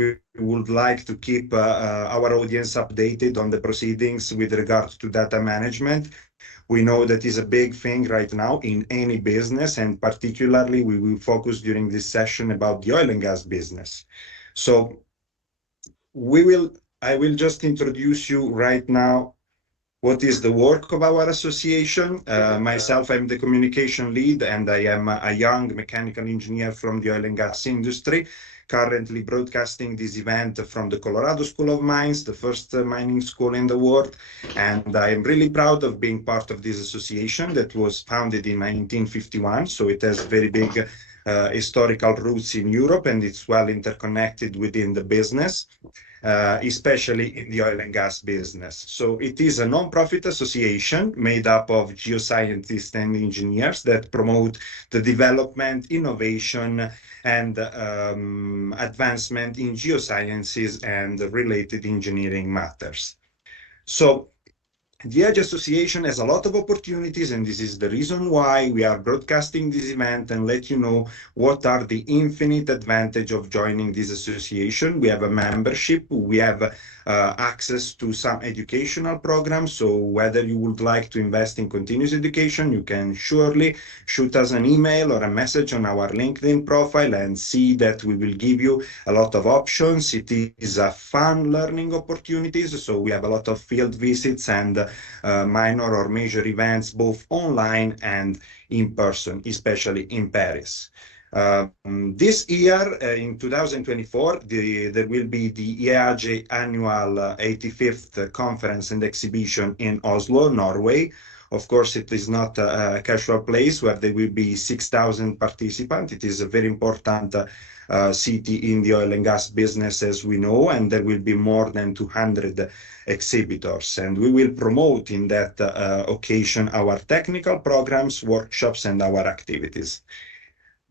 we would like to keep our audience updated on the proceedings with regard to data management. We know that is a big thing right now in any business, and particularly we will focus during this session about the oil and gas business. So I will just introduce you right now what is the work of our association. Myself, I'm the communication lead, and I am a young mechanical engineer from the oil and gas industry, currently broadcasting this event from the Colorado School of Mines, the first mining school in the world. And I am really proud of being part of this association that was founded in 1951. So it has very big historical roots in Europe, and it's well interconnected within the business. Especially in the oil and gas business. So it is a non-profit association made up of geoscientists and engineers that promote the development, innovation, and advancement in geosciences and related engineering matters. So the Edge Association has a lot of opportunities, and this is the reason why we are broadcasting this event and let you know what are the infinite advantage of joining this association. We have a membership, we have access to some educational programs. So whether you would like to invest in continuous education, you can surely shoot us an email or a message on our LinkedIn profile and see that we will give you a lot of options. It is a fun learning opportunities. So we have a lot of field visits and minor or major events, both online and in person, especially in Paris. This year, in 2024, there will be the IAGE annual 85th conference and exhibition in Oslo, Norway. Of course, it is not a casual place where there will be 6,000 participants. It is a very important city in the oil and gas business, as we know, and there will be more than 200 exhibitors. And we will promote in that occasion our technical programs, workshops, and our activities.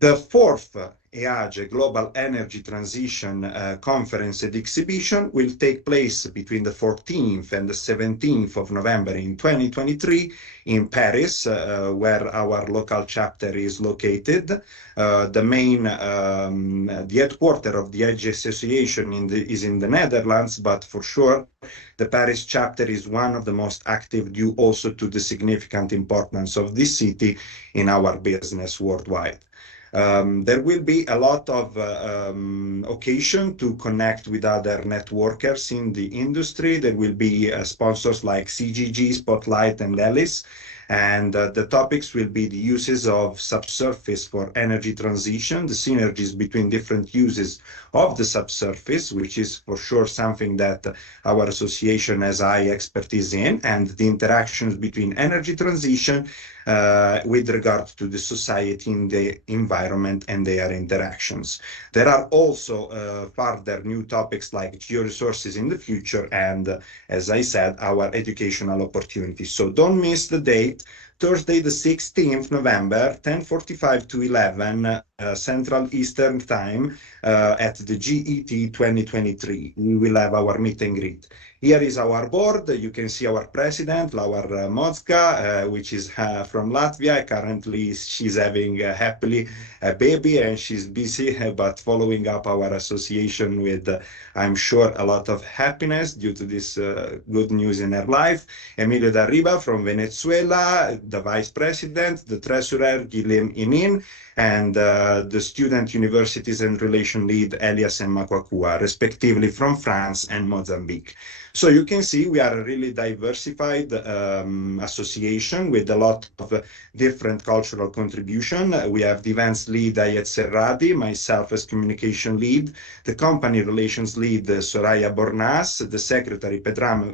The fourth IAGE Global Energy Transition Conference and Exhibition will take place between the 14th and the 17th of November in 2023 in Paris, where our local chapter is located. The headquarters of the Edge Association is in the Netherlands, but for sure the Paris chapter is one of the most active due also to the significant importance of this city in our business worldwide. There will be a lot of occasion to connect with other networkers in the industry. There will be sponsors like CGG, Spotlight, and Ellis. And the topics will be the uses of subsurface for energy transition, the synergies between different uses of the subsurface, which is for sure something that our association has high expertise in, and the interactions between energy transition with regard to the society in the environment and their interactions. There are also further new topics like georesources in the future and, as I said, our educational opportunities. So don't miss the date, Thursday the 16th November, 10:45 to 11 Central Eastern Time at the GET 2023. We will have our meet and greet. Here is our board. You can see our president, Laura Mozga, which is from Latvia. Currently, she's having happily a baby and she's busy, but following up our association with, I'm sure, a lot of happiness due to this good news in her life. Emilio Darriba from Venezuela, the vice president, the treasurer, Guillem Inin, and the student universities and relation lead, Elias and Makwakua, respectively from France and Mozambique. So you can see we are a really diversified association with a lot of different cultural contribution. We have the events lead, Ayet Serradi, myself as communication lead, the company relations lead, Soraya Bornas, the secretary, Pedram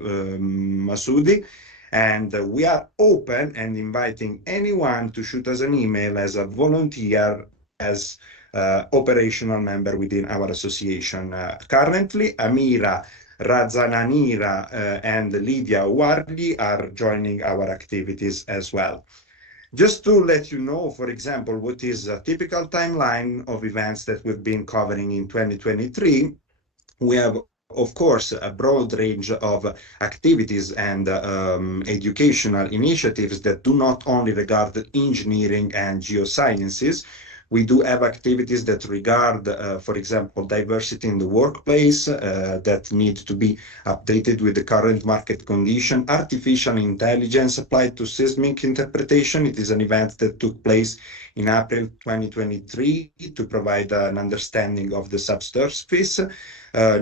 Masoudi, and we are open and inviting anyone to shoot us an email as a volunteer, as operational member within our association. Currently, Amira Razananira and Lydia Warli are joining our activities as well. Just to let you know, for example, what is a typical timeline of events that we've been covering in 2023, we have, of course, a broad range of activities and educational initiatives that do not only regard engineering and geosciences. We do have activities that regard, for example, diversity in the workplace that need to be updated with the current market condition. Artificial intelligence applied to seismic interpretation. It is an event that took place in April 2023 to provide an understanding of the subsurface.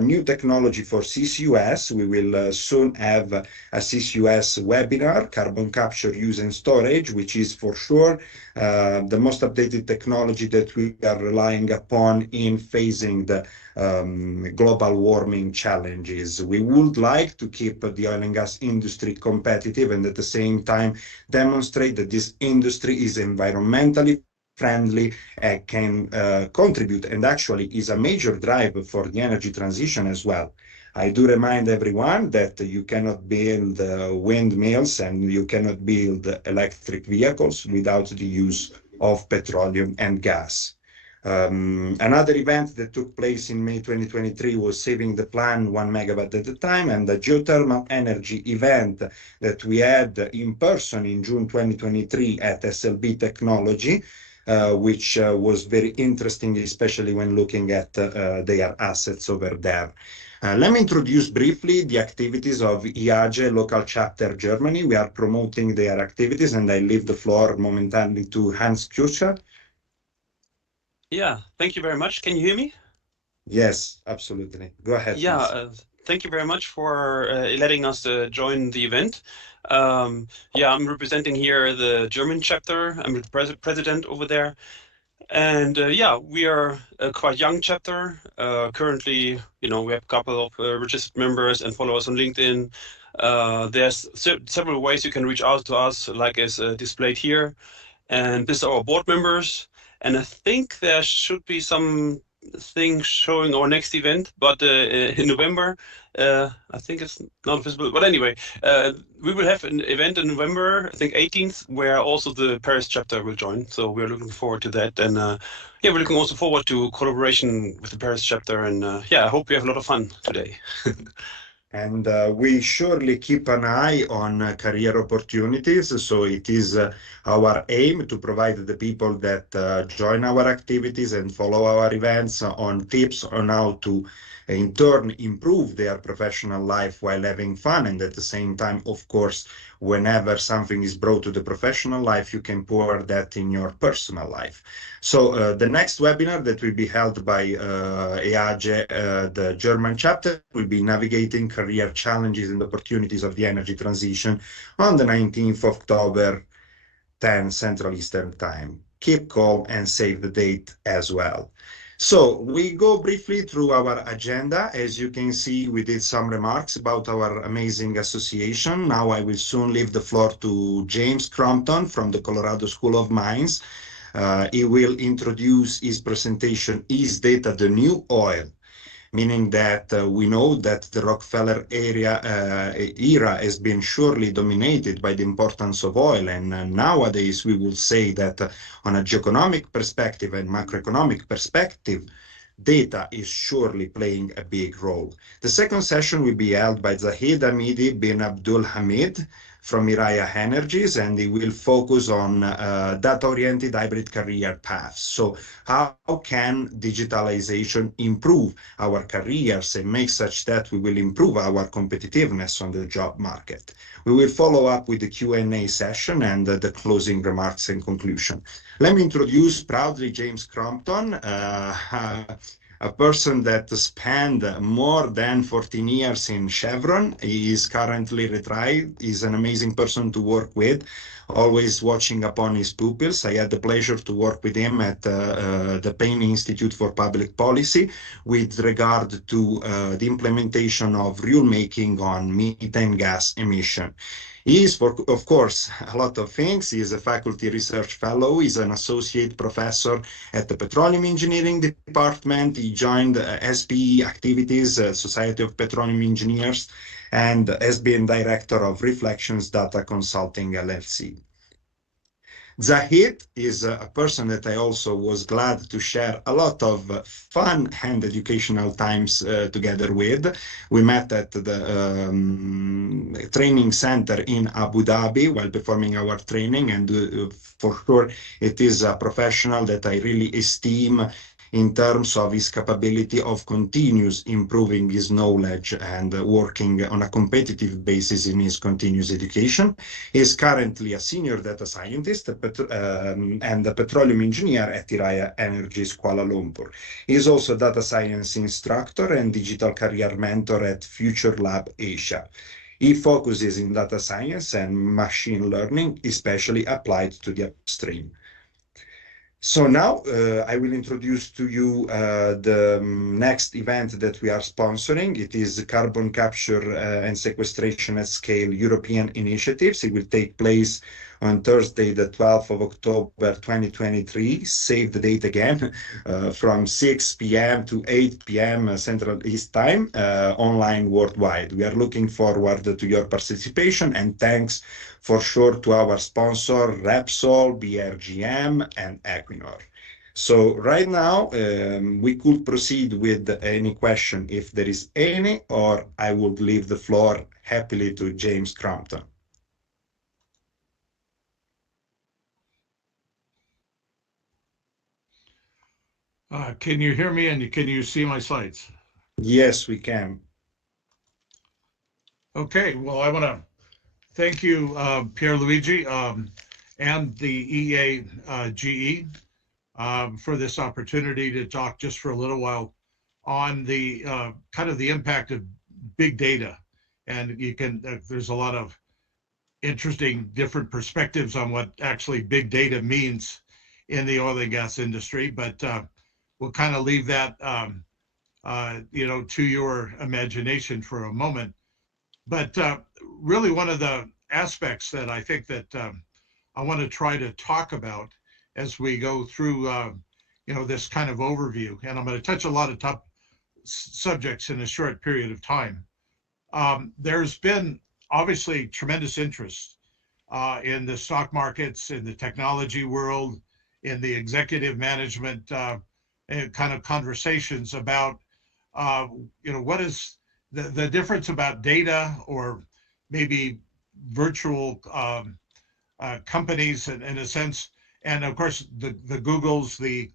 New technology for CCUS. We will soon have a CCUS webinar, carbon capture, use and storage, which is for sure the most updated technology that we are relying upon in facing the global warming challenges. We would like to keep the oil and gas industry competitive and at the same time demonstrate that this industry is environmentally friendly and can contribute and actually is a major driver for the energy transition as well. I do remind everyone that you cannot build windmills and you cannot build electric vehicles without the use of petroleum and gas. Another event that took place in May 2023 was Saving the Plan 1 megawatt at a time, and the geothermal energy event that we had in person in June 2023 at SLB Technology, which was very interesting, especially when looking at their assets over there. Let me introduce briefly the activities of IAGE local chapter Germany. We are promoting their activities, and I leave the floor momentarily to Hans Kircher. Yeah, thank you very much. Can you hear me? Yes, absolutely. Go ahead. Yeah, thank you very much for letting us join the event. Yeah, I'm representing here the German chapter. I'm the president over there. And yeah, we are a quite young chapter. Currently, we have a couple of registered members and followers on LinkedIn. There's several ways you can reach out to us, like as displayed here. And this are our board members. And I think there should be some thing showing our next event, but in November, I think it's not visible. But anyway, we will have an event in November, I think 18th, where also the Paris chapter will join. So we're looking forward to that. And yeah, we're looking also forward to collaboration with the Paris chapter. And yeah, I hope we have a lot of fun today. And we surely keep an eye on career opportunities. So it is our aim to provide the people that join our activities and follow our events on tips on how to in turn improve their professional life while having fun. And at the same time, of course, whenever something is brought to the professional life, you can pour that in your personal life. So the next webinar that will be held by IAGE, the German chapter, will be Navigating Career Challenges and Opportunities of the Energy Transition on the 19th of October, 10 Central Eastern Time. Keep calm and save the date as well. So we go briefly through our agenda. As you can see, we did some remarks about our amazing association. Now I will soon leave the floor to James Crompton from the Colorado School of Mines. He will introduce his presentation, Is Data the New Oil? Meaning that we know that the Rockefeller era has been surely dominated by the importance of oil. And nowadays we will say that on a geoeconomic perspective and macroeconomic perspective, data is surely playing a big role. The second session will be held by Zahid Hamidi Abdul Hamid from Iraya Energies, and he will focus on data-oriented hybrid career paths. So how can digitalization improve our careers and make such that we will improve our competitiveness on the job market? We will follow up with the Q&A session and the closing remarks and conclusion. Let me introduce proudly James Crompton, a person that spent more than 14 years in Chevron. He is currently retired. He's an amazing person to work with, always watching upon his pupils. I had the pleasure to work with him at the Payne Institute for Public Policy with regard to the implementation of rulemaking on methane gas emission. He is, of course, a lot of things. He is a faculty research fellow. He's an associate professor at the Petroleum Engineering Department. He joined SPE activities, Society of Petroleum Engineers, and has been director of Reflections Data Consulting LLC. Zahid is a person that I also was glad to share a lot of fun and educational times together with. We met at the training center in Abu Dhabi while performing our training, and for sure it is a professional that I really esteem in terms of his capability of continuous improving his knowledge and working on a competitive basis in his continuous education. He is currently a senior data scientist and a petroleum engineer at Iraya Energies, Kuala Lumpur. He is also a data science instructor and digital career mentor at Future Lab Asia. He focuses in data science and machine learning, especially applied to the upstream. So now I will introduce to you the next event that we are sponsoring. It is Carbon Capture and Sequestration at Scale European Initiatives. It will take place on Thursday, the 12th of October, 2023. Save the date again, from 6 p.m. to 8 p.m. Central East Time, online worldwide. We are looking forward to your participation, and thanks for sure to our sponsor, Repsol, BRGM, and Equinor. So right now, we could proceed with any question if there is any, or I would leave the floor happily to James Crompton. Can you hear me, and can you see my slides? Yes, we can. Okay, well, I want to thank you, Pierluigi, and the EAGE for this opportunity to talk just for a little while on the kind of the impact of big data. And you can, there's a lot of interesting different perspectives on what actually big data means in the oil and gas industry, but we'll kind of leave that, to your imagination for a moment. But really, one of the aspects that I think that I want to try to talk about as we go through, this kind of overview, and I'm going to touch a lot of top subjects in a short period of time. There's been obviously tremendous interest in the stock markets, in the technology world, in the executive management kind of conversations about, what is the difference about data, or maybe virtual companies in a sense, and of course the Googles, the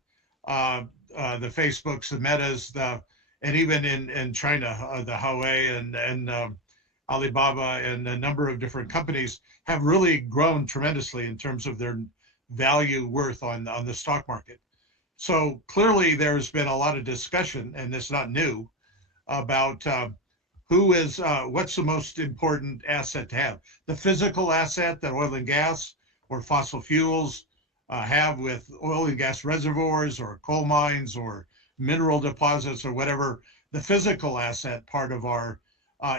Facebooks, the Metas, and even in China, the Huawei and Alibaba and a number of different companies have really grown tremendously in terms of their value worth on the stock market. So clearly there's been a lot of discussion, and it's not new, about what's the most important asset to have. The physical asset that oil and gas or fossil fuels have with oil and gas reservoirs or coal mines or mineral deposits or whatever, the physical asset part of our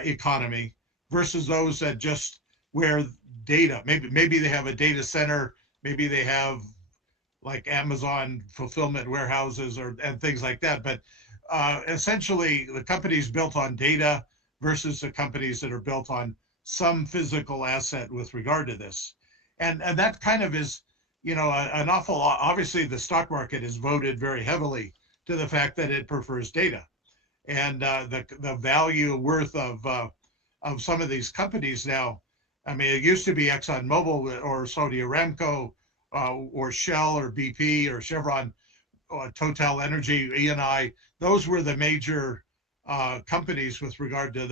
economy, versus those that just where data, maybe they have a data center, maybe they have like Amazon fulfillment warehouses and things like that. But essentially the companies built on data versus the companies that are built on some physical asset with regard to this. And that kind of is, an awful lot. Obviously the stock market is voted very heavily to the fact that it prefers data. And the value worth of some of these companies now, I mean, it used to be ExxonMobil or Saudi Aramco or Shell or BP or Chevron, Total Energy, Eni. Those were the major companies with regard to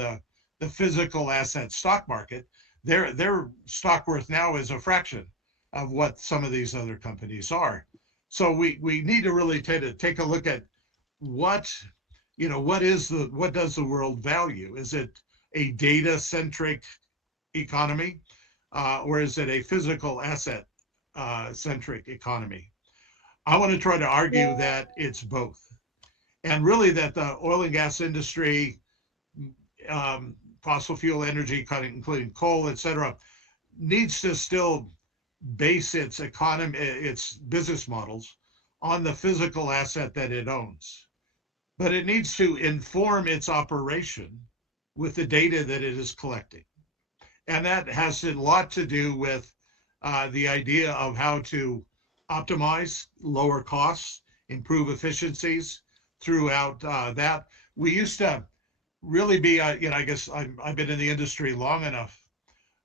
the physical asset stock market. Their stock worth now is a fraction of what some of these other companies are. So we need to really take a look at what does the world value? Is it a data-centric economy, or is it a physical asset centric economy? I want to try to argue that it's both, and really that the oil and gas industry, fossil fuel energy, including coal, etc., needs to still base its economy, its business models on the physical asset that it owns, but it needs to inform its operation with the data that it is collecting. And that has a lot to do with the idea of how to optimize, lower costs, improve efficiencies throughout that. We used to really be, I guess I've been in the industry long enough,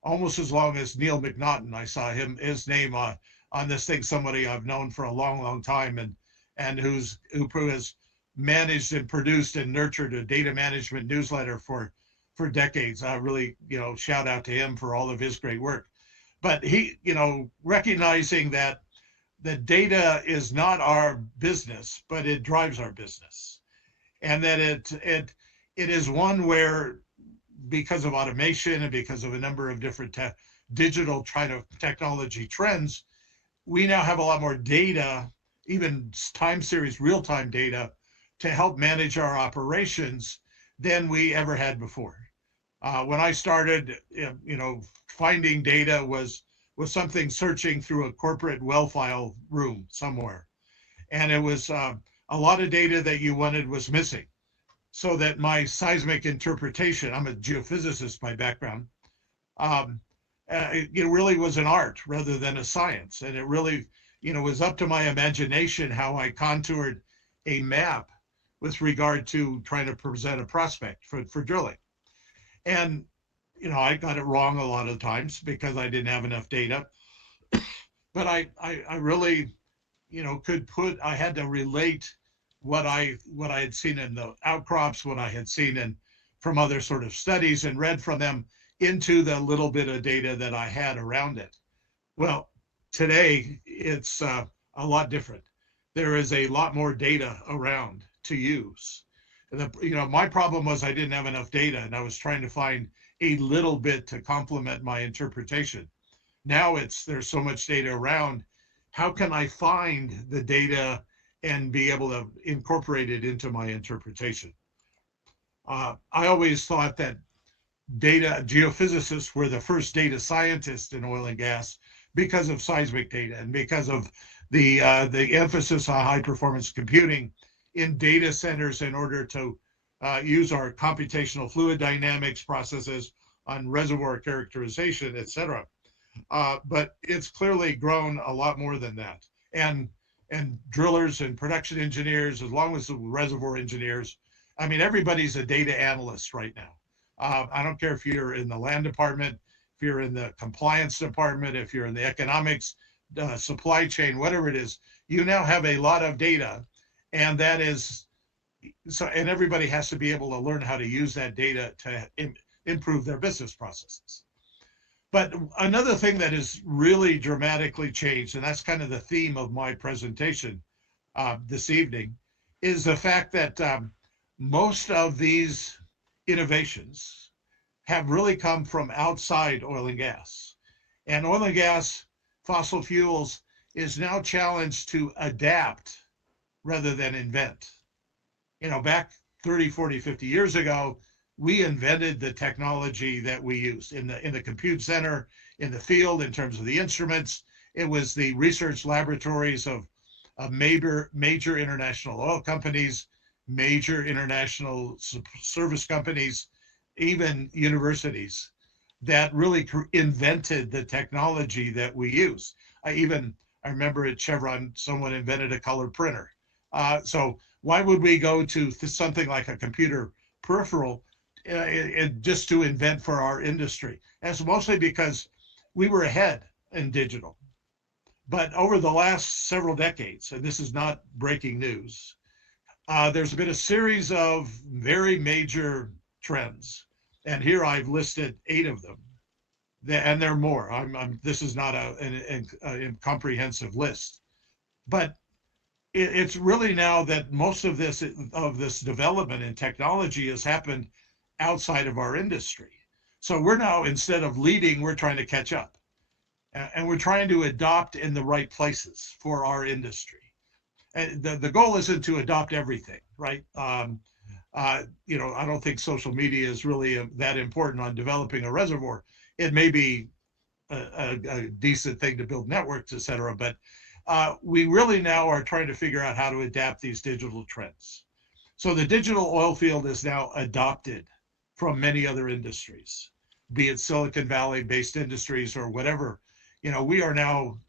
almost as long as Neil McNaughton. I saw his name on this thing, somebody I've known for a long, long time, and who has managed and produced and nurtured a data management newsletter for decades. I really, shout out to him for all of his great work. But he, recognizing that the data is not our business, but it drives our business, and that it is one where, because of automation and because of a number of different digital technology trends, we now have a lot more data, even time series real-time data, to help manage our operations than we ever had before. When I started, finding data was something searching through a corporate well file room somewhere. And it was a lot of data that you wanted was missing. So that my seismic interpretation, I'm a geophysicist by background, it really was an art rather than a science. And it really, was up to my imagination how I contoured a map with regard to trying to present a prospect for drilling. And, I got it wrong a lot of times because I didn't have enough data. But I really, I had to relate what I had seen in the outcrops, what I had seen from other sort of studies and read from them into the little bit of data that I had around it. Well, today it's a lot different. There is a lot more data around to use. And my problem was I didn't have enough data, and I was trying to find a little bit to complement my interpretation. Now there's so much data around. How can I find the data and be able to incorporate it into my interpretation? I always thought that geophysicists were the first data scientists in oil and gas because of seismic data and because of the emphasis on high performance computing in data centers in order to use our computational fluid dynamics processes on reservoir characterization, et cetera. But it's clearly grown a lot more than that. And drillers and production engineers, as long as the reservoir engineers, I mean, everybody's a data analyst right now. I don't care if you're in the land department, if you're in the compliance department, if you're in the economics, supply chain, whatever it is, you now have a lot of data, and that is, so, and everybody has to be able to learn how to use that data to improve their business processes. But another thing that has really dramatically changed, and that's kind of the theme of my presentation this evening, is the fact that most of these innovations have really come from outside oil and gas. And oil and gas, fossil fuels, is now challenged to adapt rather than invent. Back 30, 40, 50 years ago, we invented the technology that we use in the compute center, in the field, in terms of the instruments. It was the research laboratories of major international oil companies, major international service companies, even universities, that really invented the technology that we use. I remember at Chevron, someone invented a color printer. So why would we go to something like a computer peripheral just to invent for our industry? And it's mostly because we were ahead in digital. But over the last several decades, and this is not breaking news, there's been a series of very major trends. And here I've listed 8 of them. And there are more. This is not a comprehensive list. But it's really now that most of this development in technology has happened outside of our industry. So we're now, instead of leading, we're trying to catch up. And we're trying to adopt in the right places for our industry. And the goal isn't to adopt everything, right? I don't think social media is really that important on developing a reservoir. It may be a decent thing to build networks, et cetera, but we really now are trying to figure out how to adapt these digital trends. So the digital oil field is now adopted from many other industries, be it Silicon Valley based industries or whatever, we are now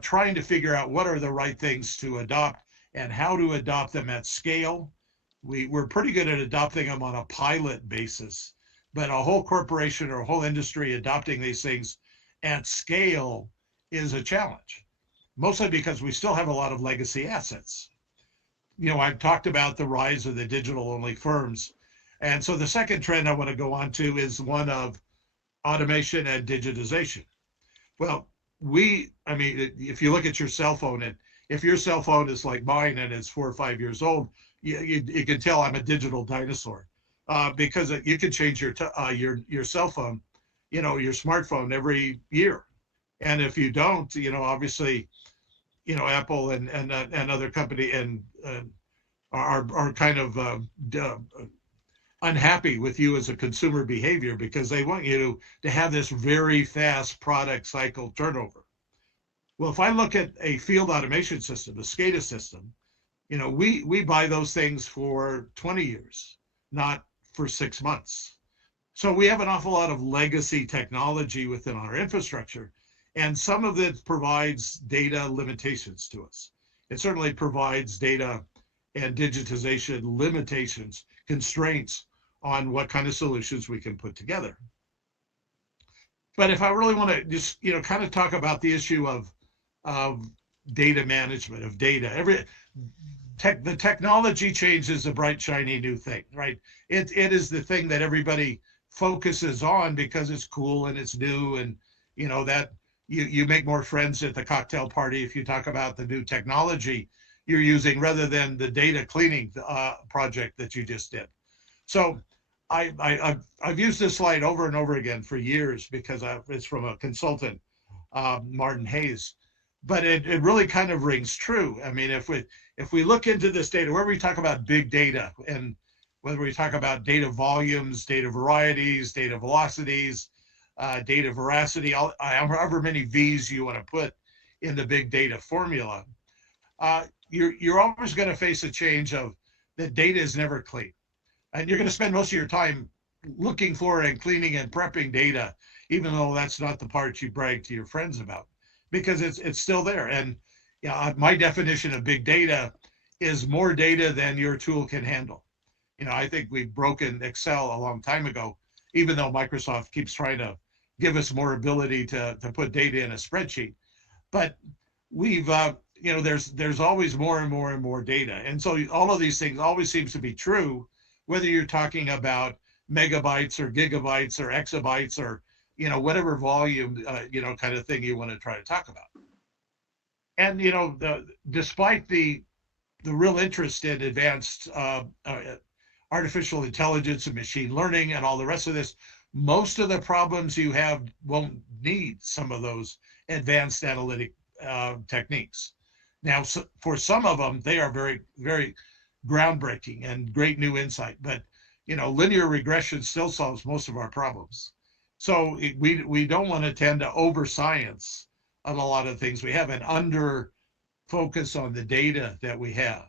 trying to figure out what are the right things to adopt and how to adopt them at scale. We're pretty good at adopting them on a pilot basis, but a whole corporation or a whole industry adopting these things at scale is a challenge, mostly because we still have a lot of legacy assets. I've talked about the rise of the digital-only firms. And so the second trend I want to go on to is one of automation and digitization. Well, if you look at your cell phone, and if your cell phone is like mine and it's 4 or 5 years old, you can tell I'm a digital dinosaur, because you can change your cell phone, your smartphone every year. And if you don't, obviously, Apple and other company and are kind of unhappy with you as a consumer behavior, because they want you to have this very fast product cycle turnover. Well, if I look at a field automation system, a SCADA system, we buy those things for 20 years, not for 6 months. So we have an awful lot of legacy technology within our infrastructure, and some of it provides data limitations to us. It certainly provides data and digitization limitations, constraints on what kind of solutions we can put together. But if I really want to just, kind of talk about the issue of data management, of data, the technology change is a bright, shiny new thing, right? It is the thing that everybody focuses on because it's cool and it's new, and that you make more friends at the cocktail party if you talk about the new technology you're using rather than the data cleaning project that you just did. So I've used this slide over and over again for years because it's from a consultant, Martin Hayes, but it really kind of rings true. I mean, if we look into this data, where we talk about big data, and whether we talk about data volumes, data varieties, data velocities, data veracity, however many V's you want to put in the big data formula, you're always going to face a change of that data is never clean. And you're going to spend most of your time looking for and cleaning and prepping data, even though that's not the part you brag to your friends about, because it's still there. And my definition of big data is more data than your tool can handle. I think we've broken Excel a long time ago, even though Microsoft keeps trying to give us more ability to put data in a spreadsheet. But we've, there's always more and more and more data. And so all of these things always seems to be true, whether you're talking about megabytes or gigabytes or exabytes or, whatever volume, kind of thing you want to try to talk about. And, despite the real interest in advanced artificial intelligence and machine learning and all the rest of this, most of the problems you have won't need some of those advanced analytic techniques. Now, for some of them, they are very, very groundbreaking and great new insight, but linear regression still solves most of our problems. So we don't want to tend to over science on a lot of things we have and under focus on the data that we have.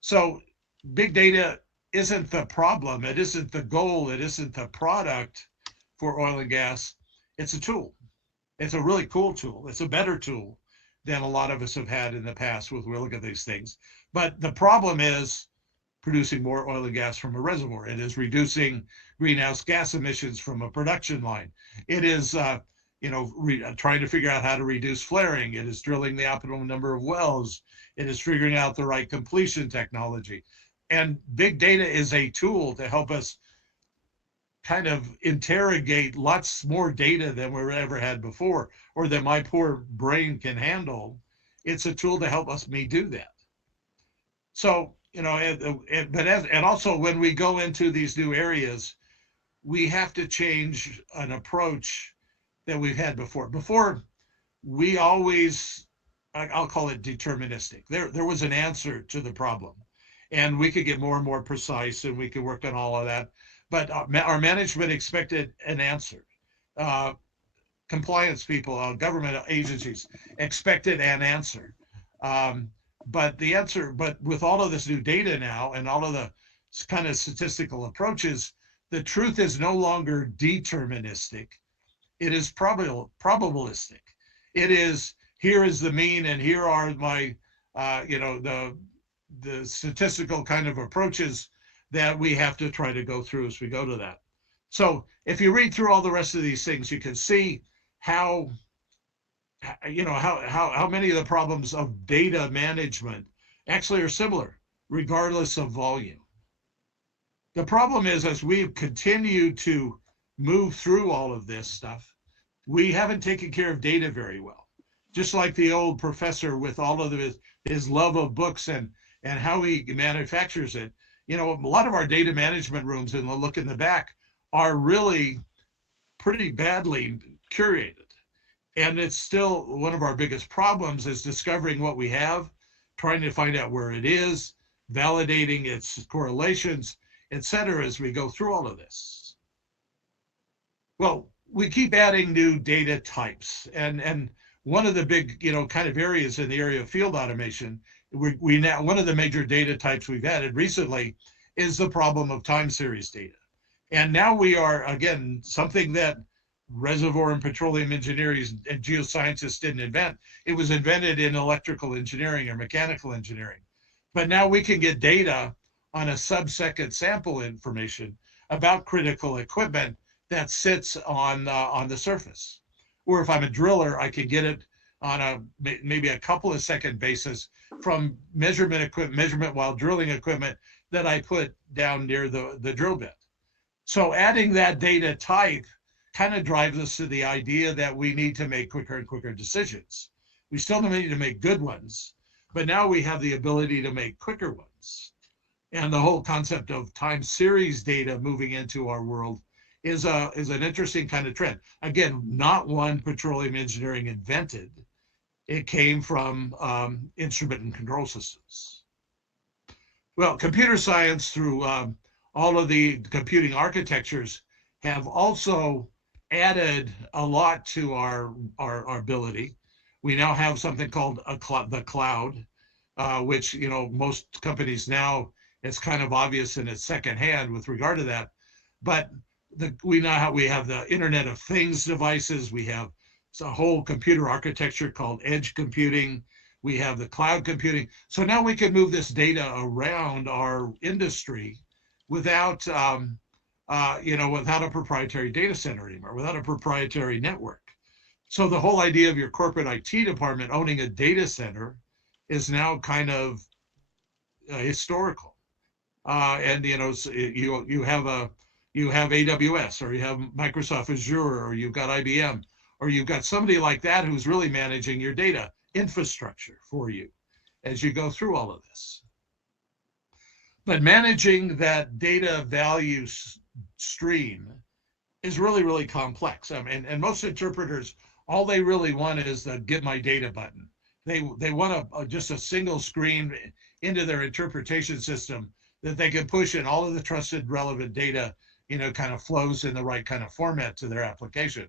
So big data isn't the problem, it isn't the goal, it isn't the product for oil and gas. It's a tool. It's a really cool tool. It's a better tool than a lot of us have had in the past with we look at these things. But the problem is producing more oil and gas from a reservoir. It is reducing greenhouse gas emissions from a production line. It is trying to figure out how to reduce flaring. It is drilling the optimum number of wells. It is figuring out the right completion technology. And big data is a tool to help us kind of interrogate lots more data than we've ever had before, or that my poor brain can handle. It's a tool to help me do that. So, and also when we go into these new areas, we have to change an approach that we've had before. Before, we always, I'll call it deterministic. There was an answer to the problem, and we could get more and more precise, and we could work on all of that. But our management expected an answer. Compliance people, government agencies expected an answer. But with all of this new data now and all of the kind of statistical approaches, the truth is no longer deterministic. It is probabilistic. It is, here is the mean, and here are my, the statistical kind of approaches that we have to try to go through as we go to that. So if you read through all the rest of these things, you can see how many of the problems of data management actually are similar, regardless of volume. The problem is, as we've continued to move through all of this stuff, we haven't taken care of data very well. Just like the old professor with all of his love of books and how he manufactures it. A lot of our data management rooms, and look in the back, are really pretty badly curated. And it's still one of our biggest problems, is discovering what we have, trying to find out where it is, validating its correlations, etc., as we go through all of this. Well, we keep adding new data types, and one of the big kind of areas in the area of field automation, we now, one of the major data types we've added recently is the problem of time series data. And now we are, again, something that reservoir and petroleum engineering and geoscientists didn't invent. It was invented in electrical engineering or mechanical engineering. But now we can get data on a sub-second sample information about critical equipment that sits on the surface. Or if I'm a driller, I can get it on maybe a couple of second basis from measurement while drilling equipment that I put down near the drill bit. So adding that data type kind of drives us to the idea that we need to make quicker and quicker decisions. We still need to make good ones, but now we have the ability to make quicker ones. And the whole concept of time series data moving into our world is an interesting kind of trend. Again, not one petroleum engineering invented. It came from instrument and control systems. Well, computer science, through all of the computing architectures, have also added a lot to our ability. We now have something called the cloud, which most companies now, it's kind of obvious and it's secondhand with regard to that. But we have the Internet of Things devices. We have a whole computer architecture called edge computing. We have the cloud computing. So now we can move this data around our industry without without a proprietary data center anymore, without a proprietary network. So the whole idea of your corporate IT department owning a data center is now kind of historical. And you have AWS, or you have Microsoft Azure, or you've got IBM, or you've got somebody like that who's really managing your data infrastructure for you as you go through all of this. But managing that data value stream is really, really complex. And most interpreters, all they really want is the get my data button. They want just a single screen into their interpretation system that they can push in all of the trusted relevant data, kind of flows in the right kind of format to their application.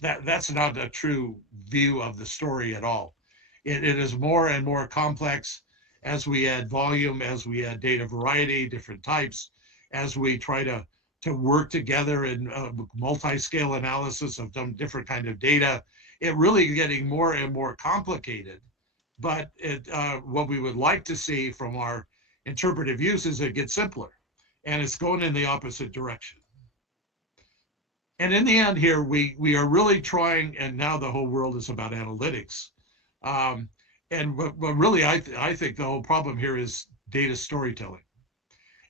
That's not a true view of the story at all. It is more and more complex as we add volume, as we add data variety, different types, as we try to work together in multi-scale analysis of some different kind of data. It really getting more and more complicated. But what we would like to see from our interpretive use is it gets simpler, and it's going in the opposite direction. And in the end here, we are really trying, and now the whole world is about analytics. But really, I think the whole problem here is data storytelling.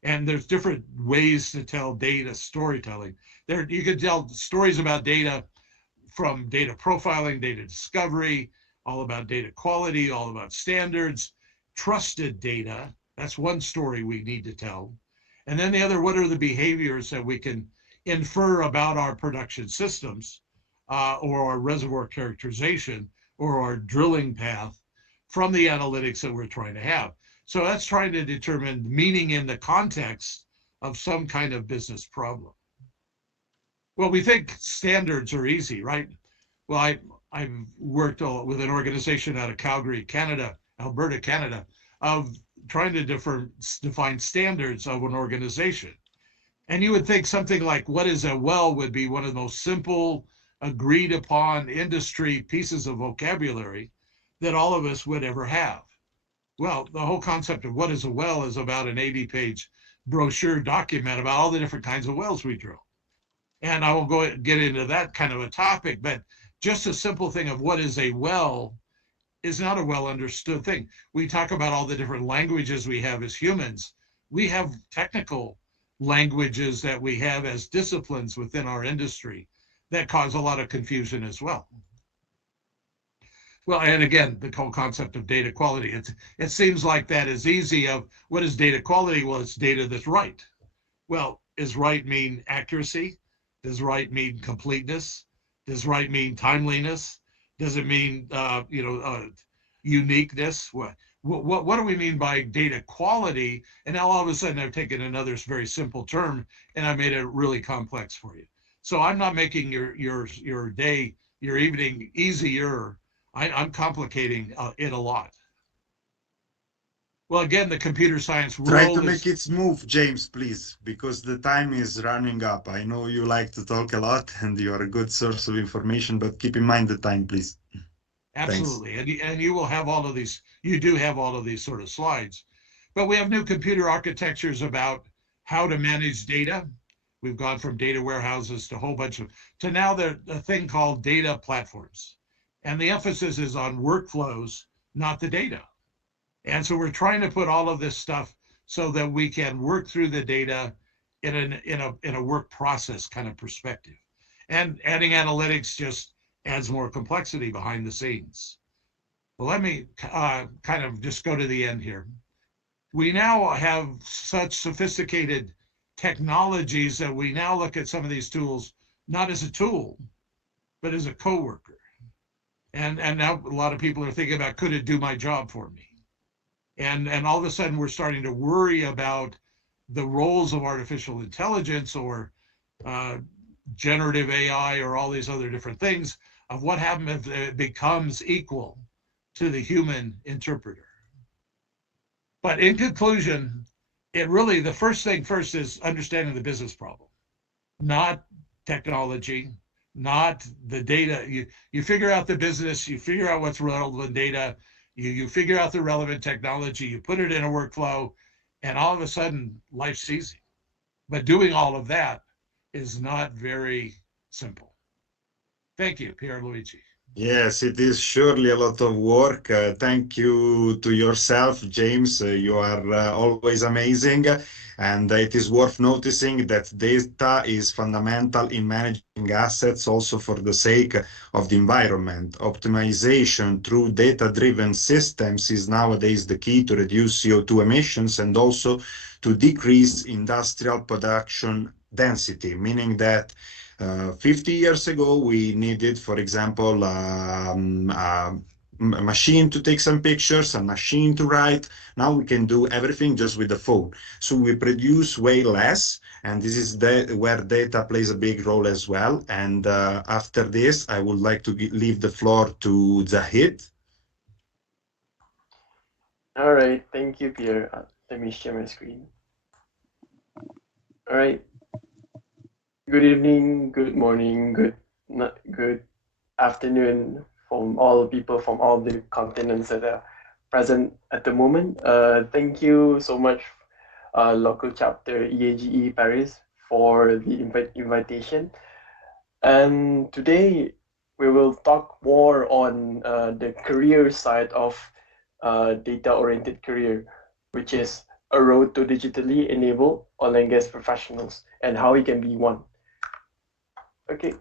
And there's different ways to tell data storytelling. You can tell stories about data, from data profiling, data discovery, all about data quality, all about standards, trusted data. That's one story we need to tell. And then the other, what are the behaviors that we can infer about our production systems, or our reservoir characterization, or our drilling path from the analytics that we're trying to have. So that's trying to determine meaning in the context of some kind of business problem. Well, we think standards are easy, right? Well, I've worked with an organization out of Calgary, Canada, Alberta, Canada, of trying to define standards of an organization. And you would think something like what is a well would be one of the most simple agreed upon industry pieces of vocabulary that all of us would ever have. Well, the whole concept of what is a well is about an 80-page brochure document about all the different kinds of wells we drill. And I will get into that kind of a topic, but just a simple thing of what is a well is not a well understood thing. We talk about all the different languages we have as humans. We have technical languages that we have as disciplines within our industry that cause a lot of confusion as well. Well, and again, the whole concept of data quality, it seems like that is easy. Of what is data quality? Well, it's data that's right. Well, does right mean accuracy? Does right mean completeness? Does right mean timeliness? Does it mean uniqueness? What do we mean by data quality? And now all of a sudden I've taken another very simple term and I made it really complex for you. So I'm not making your day, your evening easier. I'm complicating it a lot. Well, again, the computer science role Try to make it smooth, James, please, because the time is running up. I know you like to talk a lot and you're a good source of information, but keep in mind the time, please. Absolutely. And you will have all of these, you do have all of these sort of slides. But we have new computer architectures about how to manage data. We've gone from data warehouses to a whole bunch of, to now the thing called data platforms. And the emphasis is on workflows, not the data. And so we're trying to put all of this stuff so that we can work through the data in a work process kind of perspective. And adding analytics just adds more complexity behind the scenes. Well, let me kind of just go to the end here. We now have such sophisticated technologies that we now look at some of these tools not as a tool, but as a coworker. And now a lot of people are thinking about, could it do my job for me? And all of a sudden we're starting to worry about the roles of artificial intelligence or generative AI or all these other different things of what happens if it becomes equal to the human interpreter. But in conclusion, it really, the first thing first is understanding the business problem, not technology, not the data. You figure out the business, you figure out what's relevant data, you figure out the relevant technology, you put it in a workflow, and all of a sudden life's easy. But doing all of that is not very simple. Thank you, Pierluigi. Yes, it is surely a lot of work. Thank you to yourself, James. You are always amazing. And it is worth noticing that data is fundamental in managing assets also for the sake of the environment. Optimization through data-driven systems is nowadays the key to reduce CO2 emissions and also to decrease industrial production density, meaning that 50 years ago, we needed, for example, a machine to take some pictures, a machine to write. Now we can do everything just with the phone. So we produce way less, and this is where data plays a big role as well. And after this, I would like to leave the floor to Zahid. All right, thank you, Pierre. Let me share my screen. All right. Good evening, good morning, good afternoon from all people from all the continents that are present at the moment. Thank you so much, local chapter EAGE Paris, for the invitation. And today we will talk more on the career side of data-oriented career, which is a road to digitally enable oil and gas professionals and how we can be one. Okay.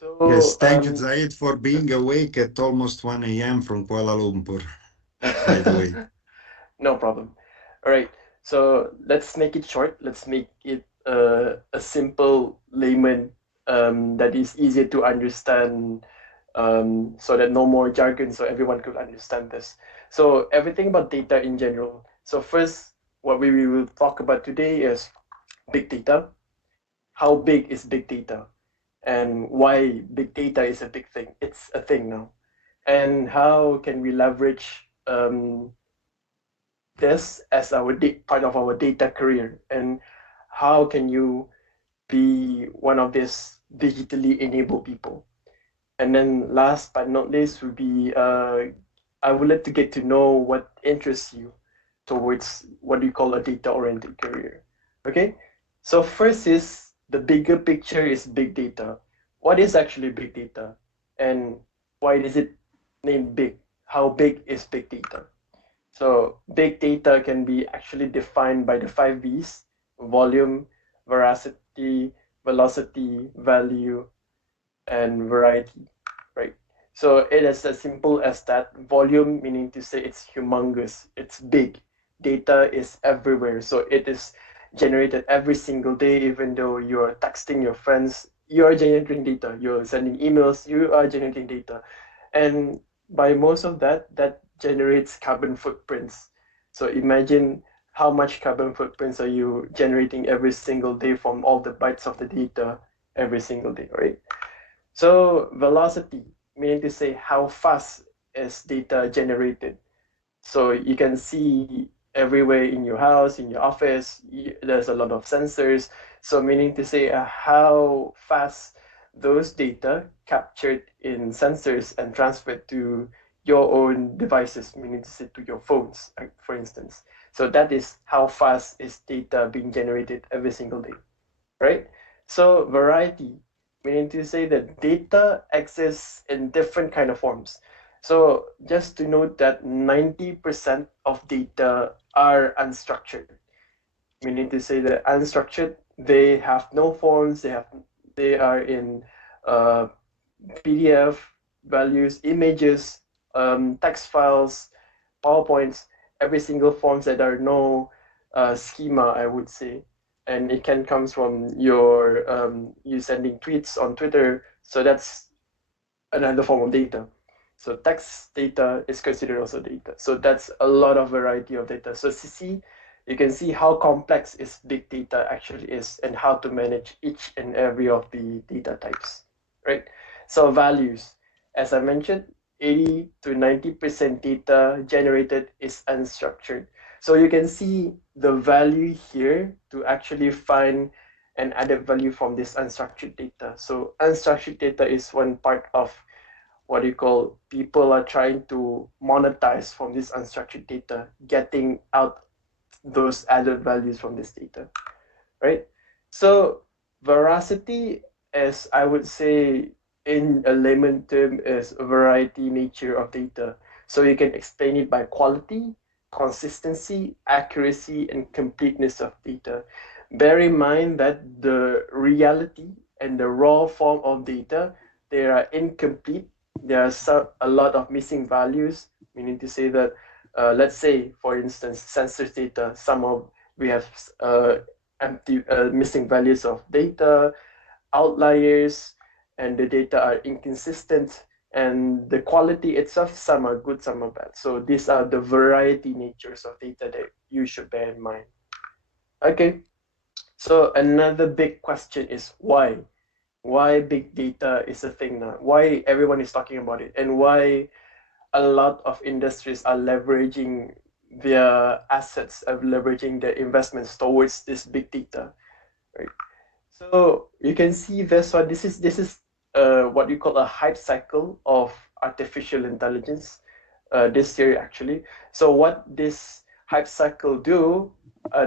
So, yes, thank you, Zahid, for being awake at almost 1 a.m. from Kuala Lumpur, by the way. No problem. All right. So let's make it short. Let's make it a simple layman that is easier to understand so that no more jargon, so everyone could understand this. So everything about data in general. So first, what we will talk about today is big data. How big is big data and why big data is a big thing. It's a thing now. And how can we leverage this as our part of our data career? And how can you be one of these digitally enable people. And then last but not least would be I would like to get to know what interests you towards what you call a data-oriented career. Okay, so first is the bigger picture is big data. What is actually big data, and why is it named big? How big is big data? So big data can be actually defined by the 5 V's: volume, veracity, velocity, value, and variety, right? So it is as simple as that. Volume meaning to say it's humongous, it's big. Data is everywhere, so it is generated every single day. Even though you're texting your friends, you are generating data. You're sending emails, you are generating data. And by most of that, that generates carbon footprints. So imagine how much carbon footprints are you generating every single day from all the bytes of the data every single day, right? So velocity, meaning to say how fast is data generated. So you can see everywhere in your house, in your office, there's a lot of sensors. So meaning to say how fast those data captured in sensors and transferred to your own devices, meaning to say to your phones, for instance. So that is how fast is data being generated every single day, right? So variety, meaning to say that data exists in different kind of forms. So just to note that 90% of data are unstructured, meaning to say that unstructured, they have no forms, they are in uh, PDF values, images, text files, PowerPoints, every single forms that are no schema, I would say. And it can come from your you sending tweets on Twitter. So that's another form of data. So text data is considered also data. So that's a lot of variety of data. So you can see how complex is big data actually is and how to manage each and every of the data types, right? So values, as I mentioned, 80 to 90% data generated is unstructured. So you can see the value here to actually find an added value from this unstructured data. So unstructured data is one part of what you call people are trying to monetize from this unstructured data, getting out those added values from this data, right? So veracity, as I would say in a layman term, is a variety nature of data. So you can explain it by quality, consistency, accuracy, and completeness of data. Bear in mind that the reality and the raw form of data, they are incomplete. There are a lot of missing values, meaning to say that let's say, for instance, census data, we have empty missing values of data, outliers, and the data are inconsistent, and the quality itself, some are good, some are bad. So these are the variety natures of data that you should bear in mind. Okay, so another big question is why? Why big data is a thing now? Why everyone is talking about it, and why a lot of industries are leveraging their assets, of leveraging their investments towards this big data, right? So you can see this one. This is what you call a hype cycle of artificial intelligence this year actually. So what this hype cycle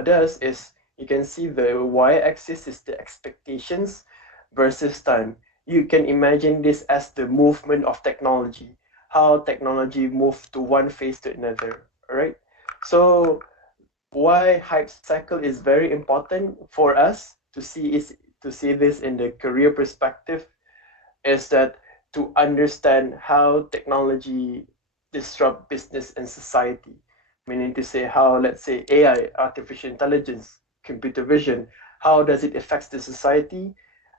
does is you can see the y-axis is the expectations versus time. You can imagine this as the movement of technology, how technology moved to one phase to another. All right. So why hype cycle is very important for us to see this in the career perspective is that to understand how technology disrupt business and society, meaning to say how, let's say, AI, artificial intelligence, computer vision, how does it affect the society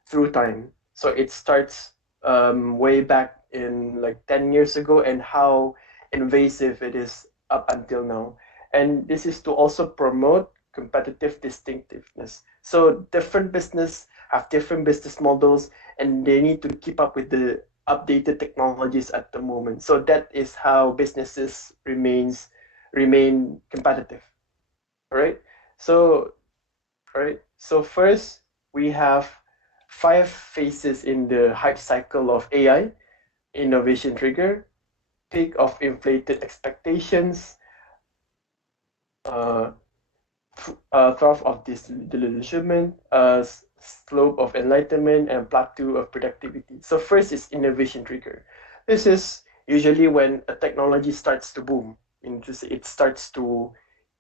through time. So it starts way back in like 10 years ago, and how invasive it is up until now. And this is to also promote competitive distinctiveness. So different business have different business models, and they need to keep up with the updated technologies at the moment. So that is how businesses remain competitive. All right. So all right. So first we have 5 phases in the hype cycle of AI: innovation trigger, peak of inflated expectations, trough of disillusionment, slope of enlightenment, and plateau of productivity. So first is innovation trigger. This is usually when a technology starts to boom. It starts to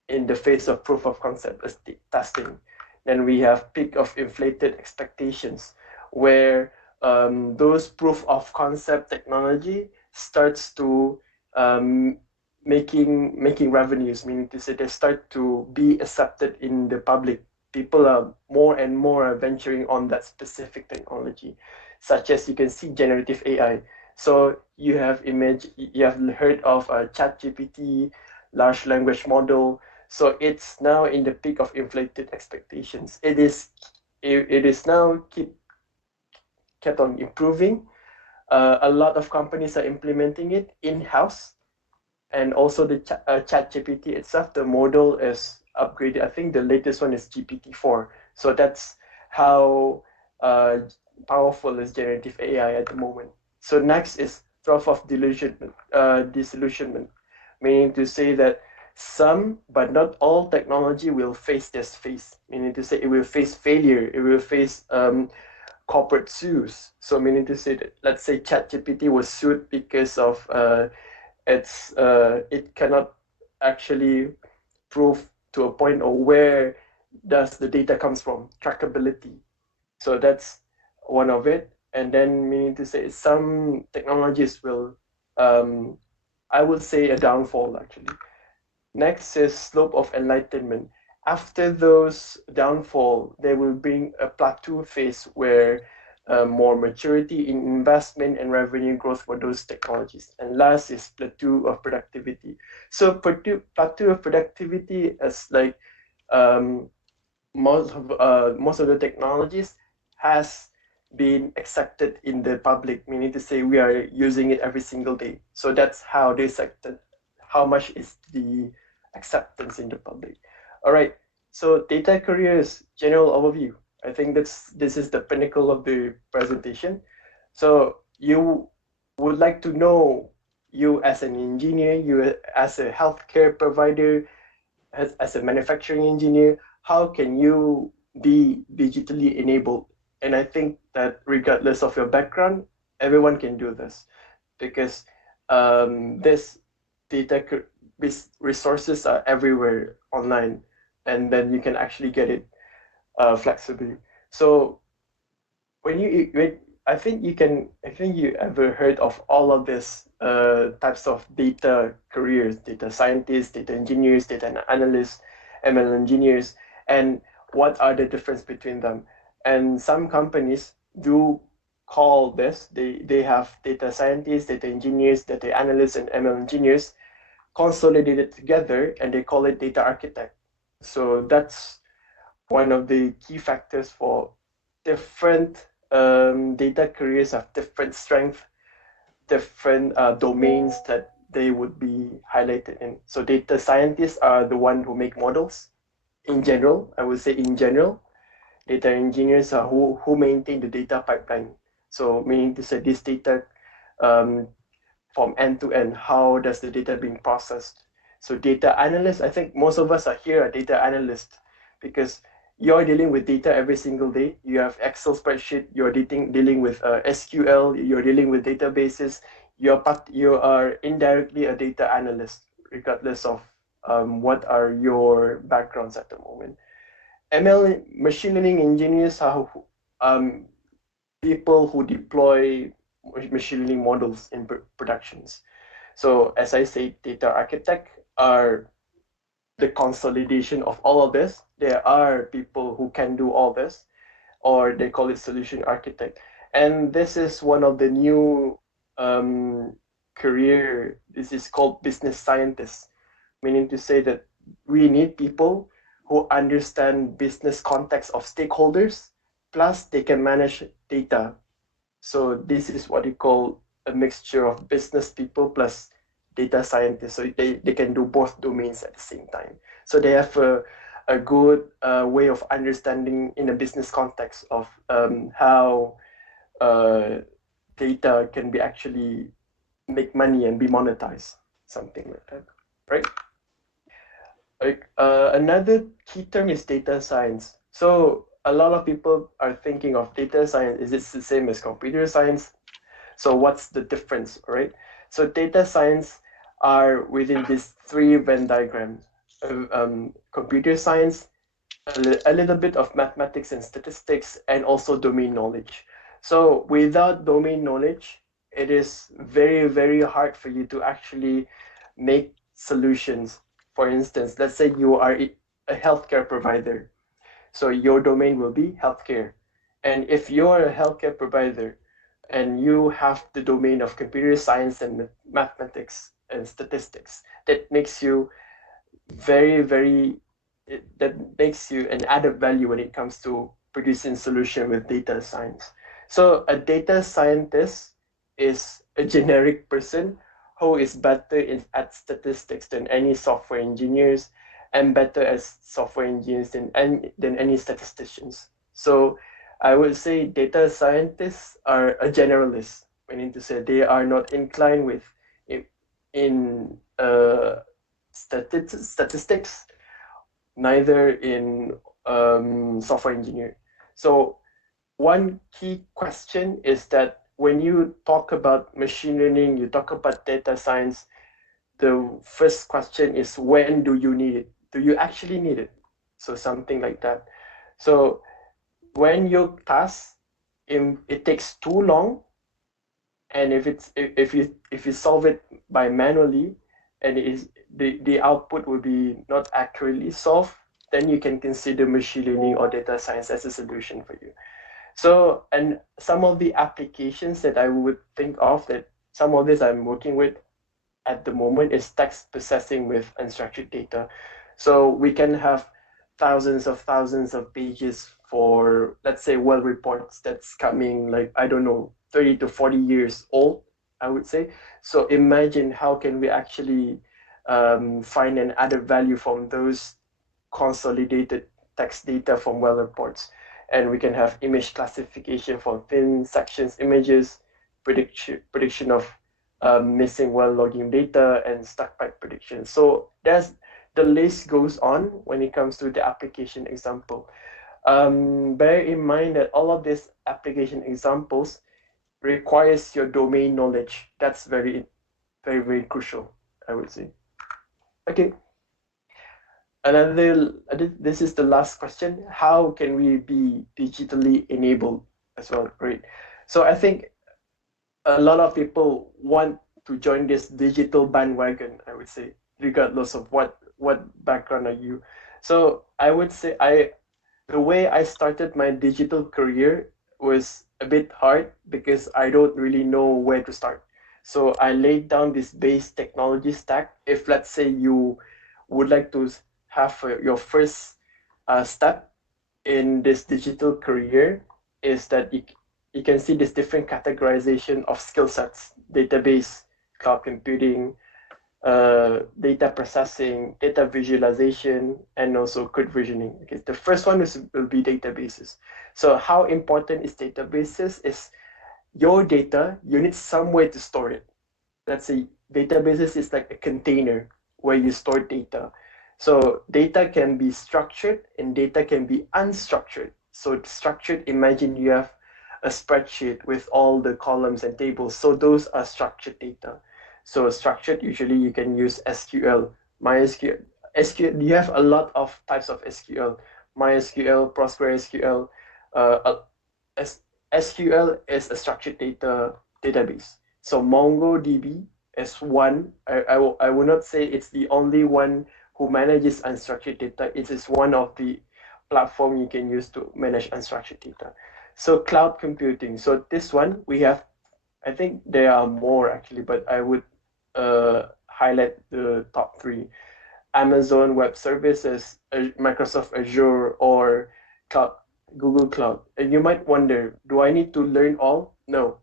in the phase of proof of concept testing. Then we have peak of inflated expectations, where those proof of concept technology starts to making revenues, meaning to say they start to be accepted in the public. People are more and more venturing on that specific technology, such as you can see generative AI. So you have heard of ChatGPT, large language model. So it's now in the peak of inflated expectations. It is now kept on improving. A lot of companies are implementing it in-house, and also the ChatGPT itself, the model is upgraded. I think the latest one is GPT-4. So that's how powerful is generative AI at the moment. So next is trough of disillusionment, meaning to say that some, but not all technology will face this phase, meaning to say it will face failure, it will face corporate sues. So meaning to say that, let's say ChatGPT was sued because of it cannot actually prove to a point of where does the data comes from, trackability. So that's one of it. And then meaning to say some technologies will, I would say, a downfall actually. Next is slope of enlightenment. After those downfall, they will bring a plateau phase where more maturity in investment and revenue growth for those technologies. And last is plateau of productivity. So plateau of productivity is like most of the technologies has been accepted in the public, meaning to say we are using it every single day. So that's how they accepted. How much is the acceptance in the public? All right. So data careers general overview. I think this is the pinnacle of the presentation. So you would like to know, you as an engineer, you as a healthcare provider, as a manufacturing engineer, how can you be digitally enabled? And I think that regardless of your background, everyone can do this, because this data resources are everywhere online, and then you can actually get it flexibly. So I think you ever heard of all of this types of data careers: data scientists, data engineers, data analysts, ML engineers, and what are the difference between them? And some companies do call this, they have data scientists, data engineers, data analysts, and ML engineers consolidated together, and they call it data architect. So that's one of the key factors for different data careers have different strength, different domains that they would be highlighted in. So data scientists are the one who make models. In general, I would say in general, data engineers are who maintain the data pipeline. So meaning to say this data from end to end, how does the data being processed? So data analysts, I think most of us are here are data analysts, because you're dealing with data every single day. You have Excel spreadsheet, you're dealing with SQL, you're dealing with databases. You are indirectly a data analyst, regardless of what are your backgrounds at the moment. ML machine learning engineers are people who deploy machine learning models in productions. So as I say, data architect are the consolidation of all of this. There are people who can do all this, or they call it solution architect. And this is one of the new career. This is called business scientists, meaning to say that we need people who understand business context of stakeholders, plus they can manage data. So this is what you call a mixture of business people plus data scientists. So they can do both domains at the same time. So they have a good way of understanding in a business context of how data can be actually make money and be monetized, something like that, right? Another key term is data science. So a lot of people are thinking of data science. Is it the same as computer science? So what's the difference, right? So data science are within this three Venn diagram. Computer science, a little bit of mathematics and statistics, and also domain knowledge. So without domain knowledge, it is very, very hard for you to actually make solutions. For instance, let's say you are a healthcare provider. So your domain will be healthcare. And if you're a healthcare provider and you have the domain of computer science and mathematics and statistics, that makes you that makes you an added value when it comes to producing solution with data science. So a data scientist is a generic person who is better at statistics than any software engineers and better as software engineers than any statisticians. So I would say data scientists are a generalist, meaning to say they are not inclined with in statistics, neither in software engineering. So one key question is that when you talk about machine learning, you talk about data science, the first question is, when do you need it? Do you actually need it? So something like that. So when your task, it takes too long, and if you solve it by manually, and it is the output will be not accurately solved, then you can consider machine learning or data science as a solution for you. So, and some of the applications that I would think of, that some of this I'm working with at the moment, is text processing with unstructured data. So we can have thousands of pages for, let's say, well reports that's coming, like, I don't know, 30 to 40 years old, I would say. So imagine how can we actually find an added value from those consolidated text data from well reports. And we can have image classification for thin sections images, prediction of missing well logging data, and stuck pipe prediction. So the list goes on when it comes to the application example. Bear in mind that all of these application examples requires your domain knowledge. That's very, very, very crucial, I would say. Okay. This is the last question. How can we be digitally enabled as well, right? So I think a lot of people want to join this digital bandwagon, I would say, regardless of what background are you. So I would say the way I started my digital career was a bit hard because I don't really know where to start. So I laid down this base technology stack. If, let's say, you would like to have your first step in this digital career, is that you can see this different categorization of skill sets: database, cloud computing, data processing, data visualization, and also code versioning. Okay, the first one will be databases. So how important is databases? Is your data, you need somewhere to store it. Let's say databases is like a container where you store data. So data can be structured and data can be unstructured. So structured, imagine you have a spreadsheet with all the columns and tables. So those are structured data. So structured, usually you can use SQL, MySQL. SQL, you have a lot of types of SQL, MySQL, PostgreSQL. SQL is a structured database. So MongoDB is one. I will not say it's the only one who manages unstructured data. It is one of the platform you can use to manage unstructured data. So cloud computing. So this one we have, I think there are more actually, but I would highlight the top three: Amazon Web Services, Microsoft Azure, or Google Cloud. And you might wonder, do I need to learn all? No,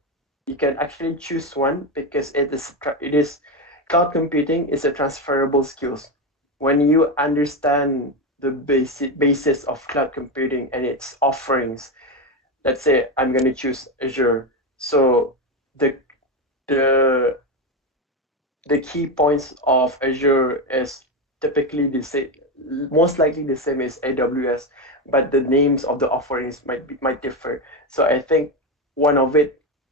you can actually choose one because it is cloud computing is a transferable skills. When you understand the basis of cloud computing and its offerings. Let's say I'm going to choose Azure. So the key points of Azure is typically the same, most likely the same as AWS, but the names of the offerings might differ. So I think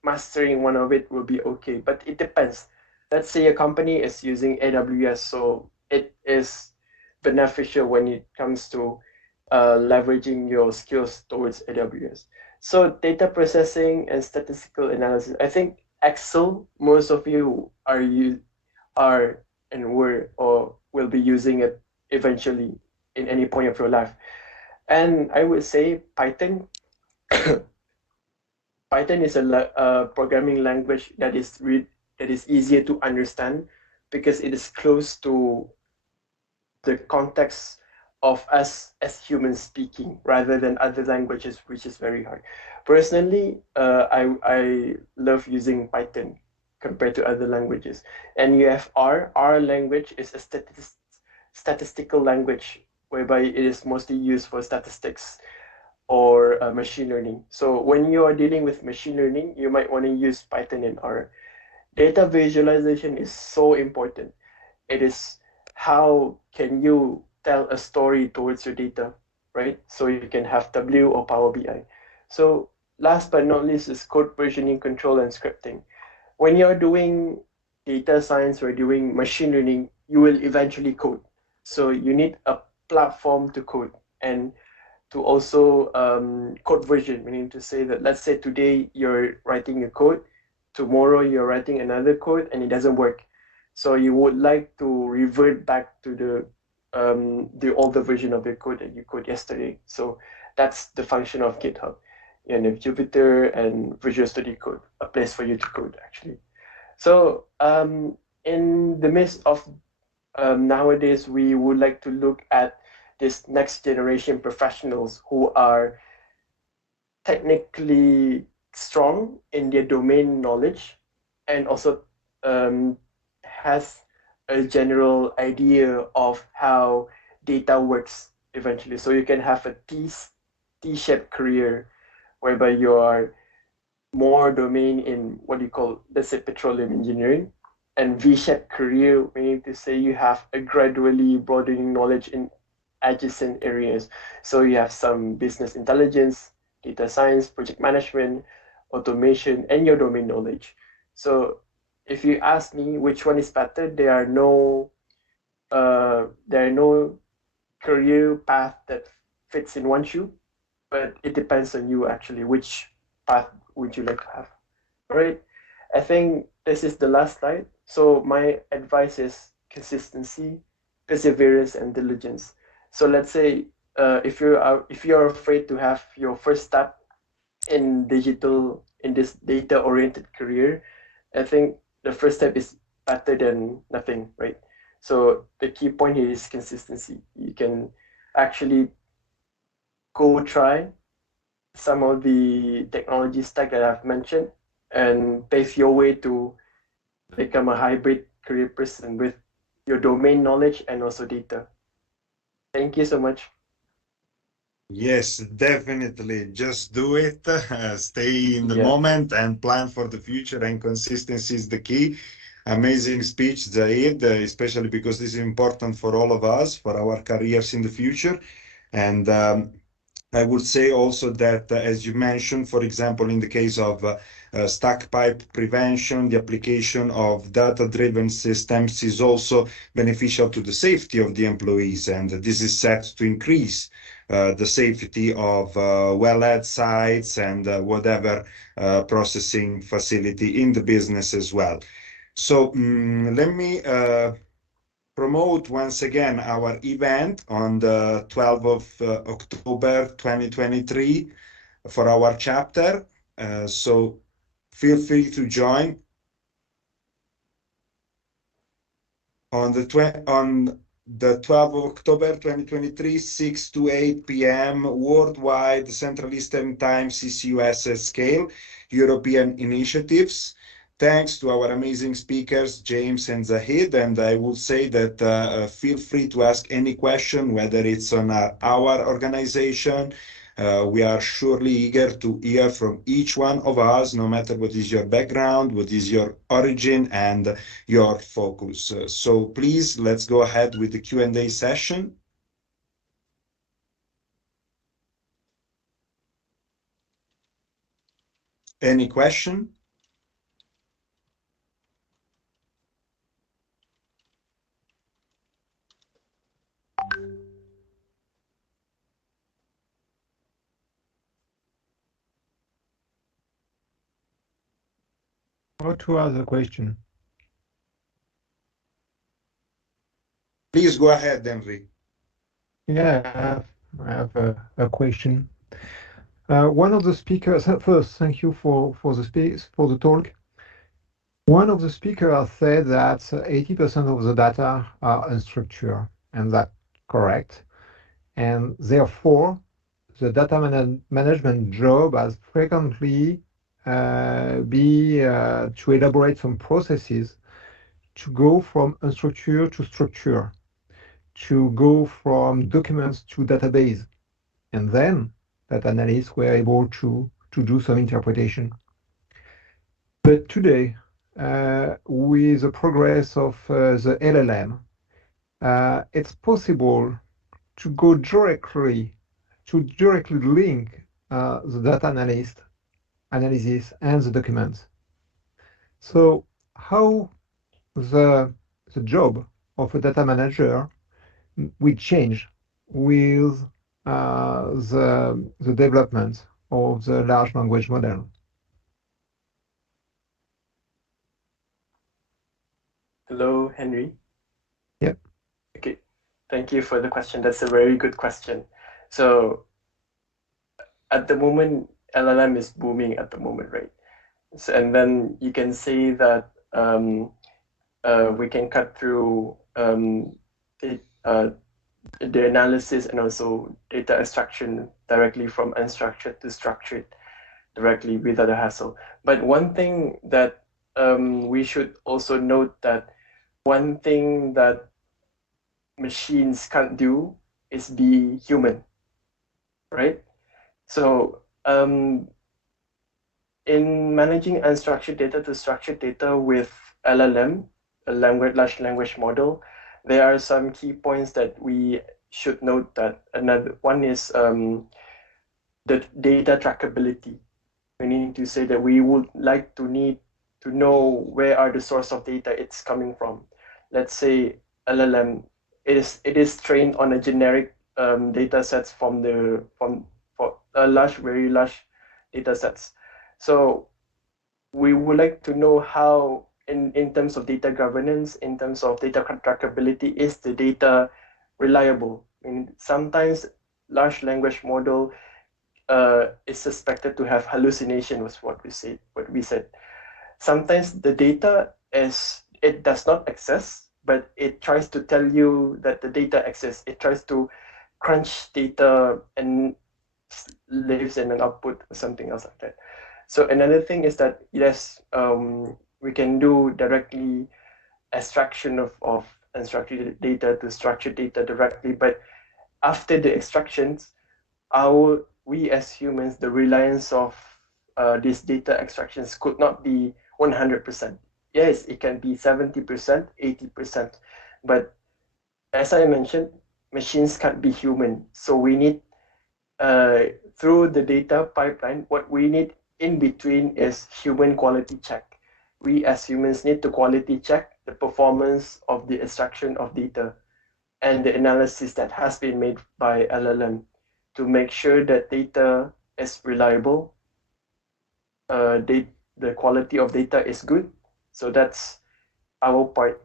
mastering one of it will be okay, but it depends. Let's say a company is using AWS, so it is beneficial when it comes to leveraging your skills towards AWS. So data processing and statistical analysis. I think Excel, most of you are and were or will be using it eventually in any point of your life. And I would say Python. Python is a programming language that is easier to understand because it is close to the context of us as humans speaking rather than other languages, which is very hard. Personally, I love using Python compared to other languages. And you have R. R language is a statistical language whereby it is mostly used for statistics or machine learning. So when you are dealing with machine learning, you might want to use Python and R. Data visualization is so important. It is how can you tell a story towards your data, right? So you can have W or Power BI. So last but not least is code versioning, control, and scripting. When you're doing data science or doing machine learning, you will eventually code. So you need a platform to code and to also code version, meaning to say that let's say today you're writing a code, tomorrow you're writing another code and it doesn't work. So you would like to revert back to the older version of the code that you coded yesterday. So that's the function of GitHub. And if Jupyter and Visual Studio Code, a place for you to code actually. So in the midst of nowadays, we would like to look at this next generation professionals who are technically strong in their domain knowledge and also has a general idea of how data works eventually. So you can have a T-shaped career whereby you are more domain in what you call, let's say, petroleum engineering, and V-shaped career, meaning to say you have a gradually broadening knowledge in adjacent areas. So you have some business intelligence, data science, project management, automation, and your domain knowledge. So if you ask me which one is better, there are no career path that fits in one shoe, but it depends on you actually, which path would you like to have. All right, I think this is the last slide. So my advice is consistency, perseverance, and diligence. So let's say if you're afraid to have your first step in this data-oriented career, I think the first step is better than nothing, right? So the key point here is consistency. You can actually go try some of the technology stack that I've mentioned and pave your way to become a hybrid career person with your domain knowledge and also data. Thank you so much. Yes, definitely. Just do it. Stay in the Yeah. moment and plan for the future, and consistency is the key. Amazing speech, Zahid, especially because this is important for all of us, for our careers in the future. And I would say also that, as you mentioned, for example, in the case of stack pipe prevention, the application of data-driven systems is also beneficial to the safety of the employees, and this is set to increase the safety of wellhead sites and whatever processing facility in the business as well. So let me promote once again our event on the 12th of October 2023 for our chapter. So feel free to join on the 12th of October 2023, 6 to 8 p.m. worldwide Central Eastern Time CCUS scale European initiatives. Thanks to our amazing speakers, James and Zahid. And I will say that feel free to ask any question, whether it's on our organization. We are surely eager to hear from each one of us, no matter what is your background, what is your origin, and your focus. So please, let's go ahead with the Q&A session. Any question? How to ask a question? Please go ahead, Henry. Yeah, I have a question. One of the speakers, first, thank you for the space, for the talk. One of the speakers said that 80% of the data are unstructured, and that's correct. And therefore, the data management job has frequently to elaborate some processes to go from unstructured to structure, to go from documents to database, and then data analysts were able to do some interpretation. But today, with the progress of the LLM, it's possible to go directly link the data analysis and the documents. So how the job of a data manager will change with the development of the large language model? Hello, Henry. Yep. Okay, thank you for the question. That's a very good question. So at the moment, LLM is booming at the moment, right? So, and then you can say that we can cut through the analysis and also data extraction directly from unstructured to structured directly without a hassle. But one thing that we should also note that one thing that machines can't do is be human, right? So in managing unstructured data to structured data with LLM, a large language model, there are some key points that we should note. That another one is the data trackability. We need to say that we would like to need to know where are the source of data it's coming from. Let's say LLM it is trained on a generic data sets from very large data sets. So we would like to know how, in terms of data governance, in terms of data trackability, is the data reliable? I mean, sometimes large language model is suspected to have hallucination, was what we said. Sometimes the data it does not exist, but it tries to tell you that the data exists. It tries to crunch data and lives in an output or something else like that. So another thing is that yes, we can do directly extraction of unstructured data to structured data directly, but after the extractions, we as humans, the reliance of these data extractions could not be 100%. Yes, it can be 70%, 80%, but as I mentioned, machines can't be human. So we need through the data pipeline, what we need in between is human quality check. We as humans need to quality check the performance of the extraction of data and the analysis that has been made by LLM to make sure that data is reliable, the quality of data is good. So that's our part.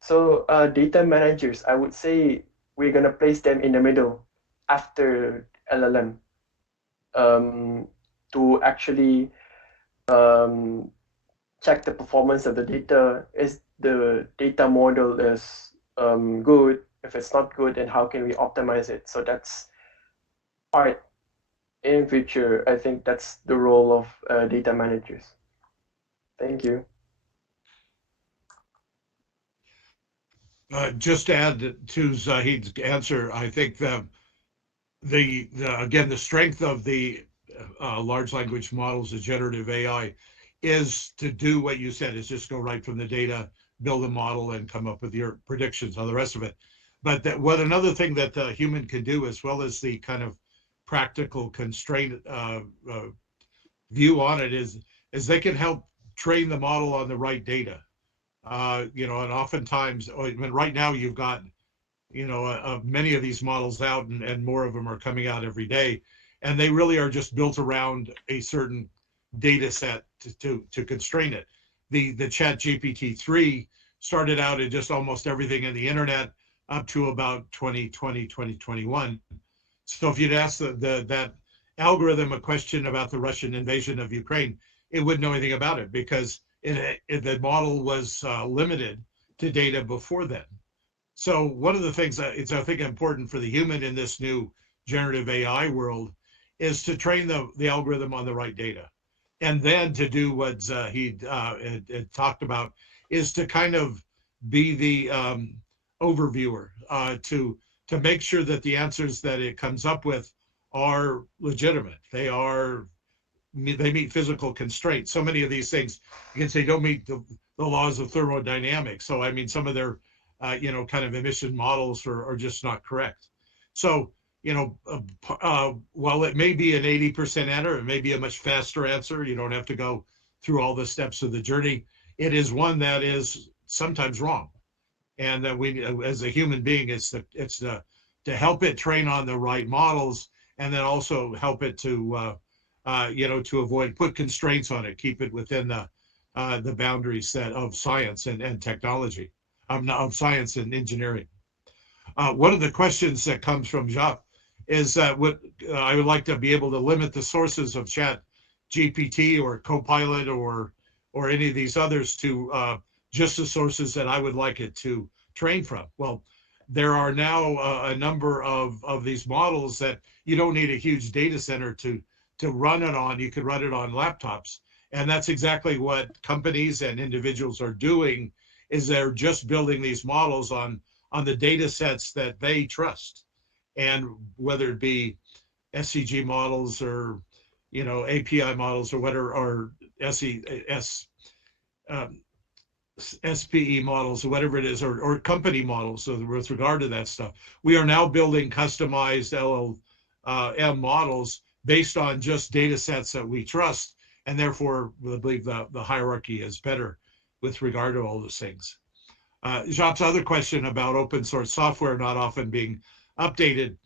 So data managers, I would say we're going to place them in the middle after LLM to actually check the performance of the data. Is the data model is good? If it's not good, then how can we optimize it? So that's part in future. I think that's the role of data managers. Thank you. Just to add to Zahid's answer, I think again, the strength of the large language models, the generative AI, is to do what you said, is just go right from the data, build a model, and come up with your predictions, all the rest of it. But what another thing that the human can do, as well as the kind of practical constraint view on it, is they can help train the model on the right data. And oftentimes, right now you've got, many of these models out, and more of them are coming out every day, and they really are just built around a certain data set to constrain it. The Chat GPT-3 started out in just almost everything in the internet up to about 2020, 2021. So if you'd ask that algorithm a question about the Russian invasion of Ukraine, it wouldn't know anything about it, because the model was limited to data before then. So one of the things that it's, I think, important for the human in this new generative AI world is to train the algorithm on the right data. And then to do what he had talked about, is to kind of be the overviewer, to make sure that the answers that it comes up with are legitimate. They meet physical constraints. So many of these things, you can say, don't meet the laws of thermodynamics. So, I mean, some of their, kind of emission models are just not correct. So, while it may be an 80% answer, it may be a much faster answer. You don't have to go through all the steps of the journey. It is one that is sometimes wrong. And that we, as a human being, it's to help it train on the right models, and then also help it to put constraints on it, keep it within the boundaries set of science and technology, of science and engineering. One of the questions that comes from Jacques is that I would like to be able to limit the sources of Chat GPT or Copilot or any of these others to just the sources that I would like it to train from. Well, there are now a number of these models that you don't need a huge data center to run it on. You could run it on laptops. And that's exactly what companies and individuals are doing, is they're just building these models on the data sets that they trust. And whether it be SCG models or, API models or whatever, or SPE models or whatever it is, or company models. So with regard to that stuff, we are now building customized LLM models based on just data sets that we trust, and therefore we believe the hierarchy is better with regard to all those things. Jacques' other question about open source software not often being updated.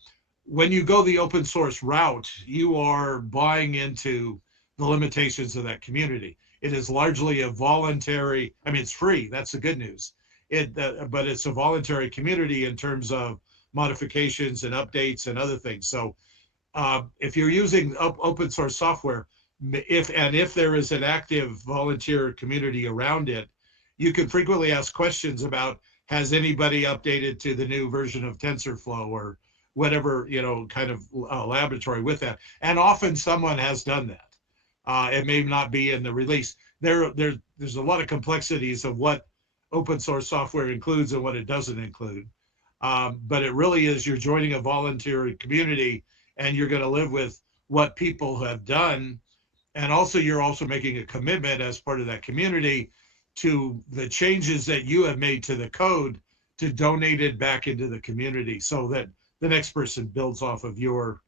When you go the open source route, you are buying into the limitations of that community. It is largely a voluntary, it's free, that's the good news. But it's a voluntary community in terms of modifications and updates and other things. So if you're using open source software, if there is an active volunteer community around it, you can frequently ask questions about, has anybody updated to the new version of TensorFlow or whatever, kind of laboratory with that. And often someone has done that. It may not be in the release. There's a lot of complexities of what open source software includes and what it doesn't include. But it really is, you're joining a voluntary community, and you're going to live with what people have done. And also, you're also making a commitment as part of that community to the changes that you have made to the code to donate it back into the community, so that the next person builds off of your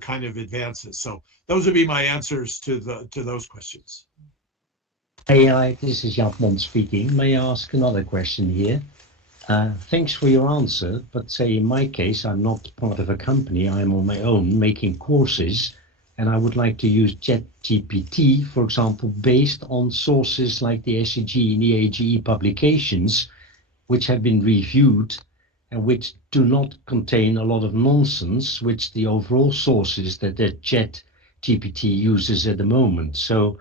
kind of advances. So those would be my answers to those questions. Hey, this is Jan Mond speaking. May I ask another question here? Thanks for your answer, but say in my case, I'm not part of a company, I'm on my own making courses, and I would like to use ChatGPT, for example, based on sources like the SCG and EAGE publications, which have been reviewed and which do not contain a lot of nonsense, which the overall sources that ChatGPT uses at the moment. So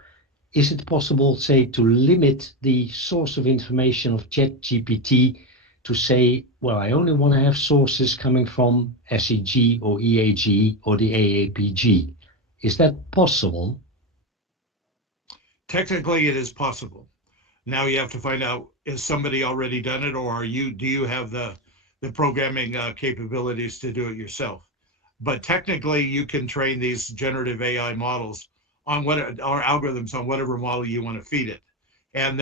is it possible, say, to limit the source of information of ChatGPT to say, well, I only want to have sources coming from SCG or EAGE or the AAPG? Is that possible? Technically, it is possible. Now you have to find out is somebody already done it, or do you have the programming capabilities to do it yourself? But technically, you can train these generative AI models on or algorithms on whatever model you want to feed it. And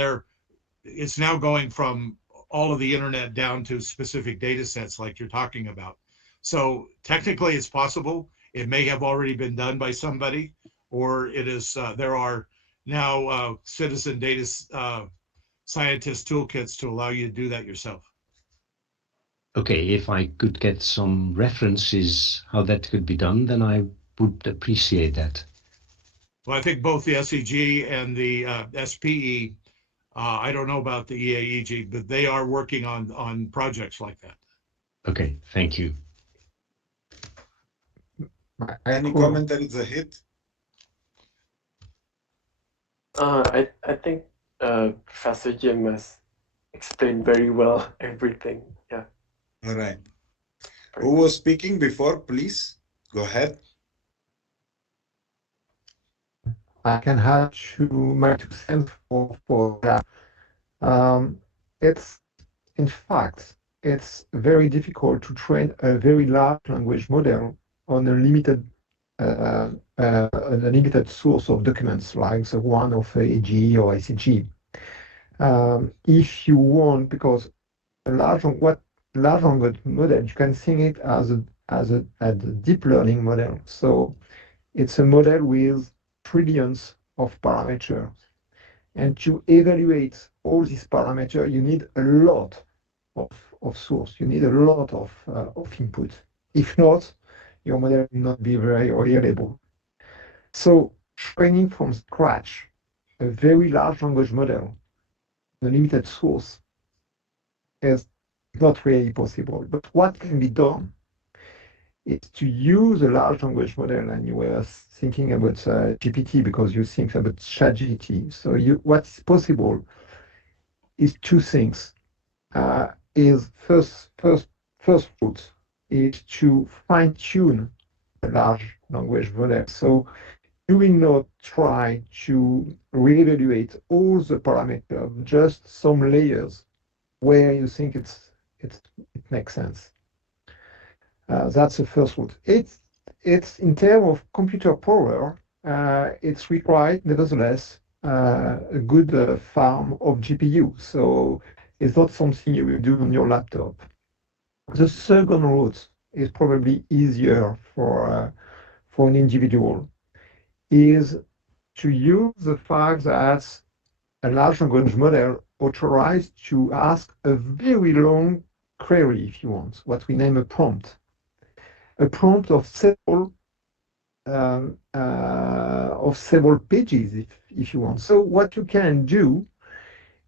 it's now going from all of the internet down to specific data sets like you're talking about. So technically it's possible. It may have already been done by somebody, or it is, there are now citizen data scientist toolkits to allow you to do that yourself. Okay, if I could get some references how that could be done, then I would appreciate that. Well, I think both the SEG and the SPE, I don't know about the EAEG, but they are working on projects like that. Okay, thank you. Any commentary, Zahid? I think Professor Jim has explained very well everything. Yeah. All right. Who was speaking before, please? Go ahead. I can add to my 2 cents for that. In fact, it's very difficult to train a very large language model on a limited source of documents like the one of AG or ICG. If you want, because a large language model, you can think it as a deep learning model. So it's a model with trillions of parameters. And to evaluate all these parameters, you need a lot of source. You need a lot of input. If not, your model will not be very reliable. So training from scratch a very large language model, a limited source, is not really possible. But what can be done is to use a large language model, and you were thinking about GPT because you think about ChatGPT. So what's possible is 2 things. Is first route is to fine-tune a large language model. So you will not try to reevaluate all the parameters, just some layers where you think it makes sense. That's the first route. It's in terms of computer power, it's required nevertheless a good farm of GPU. So it's not something you will do on your laptop. The second route is probably easier for an individual, is to use the fact that a large language model authorized to ask a very long query, if you want, what we name a prompt of several pages, if you want. So what you can do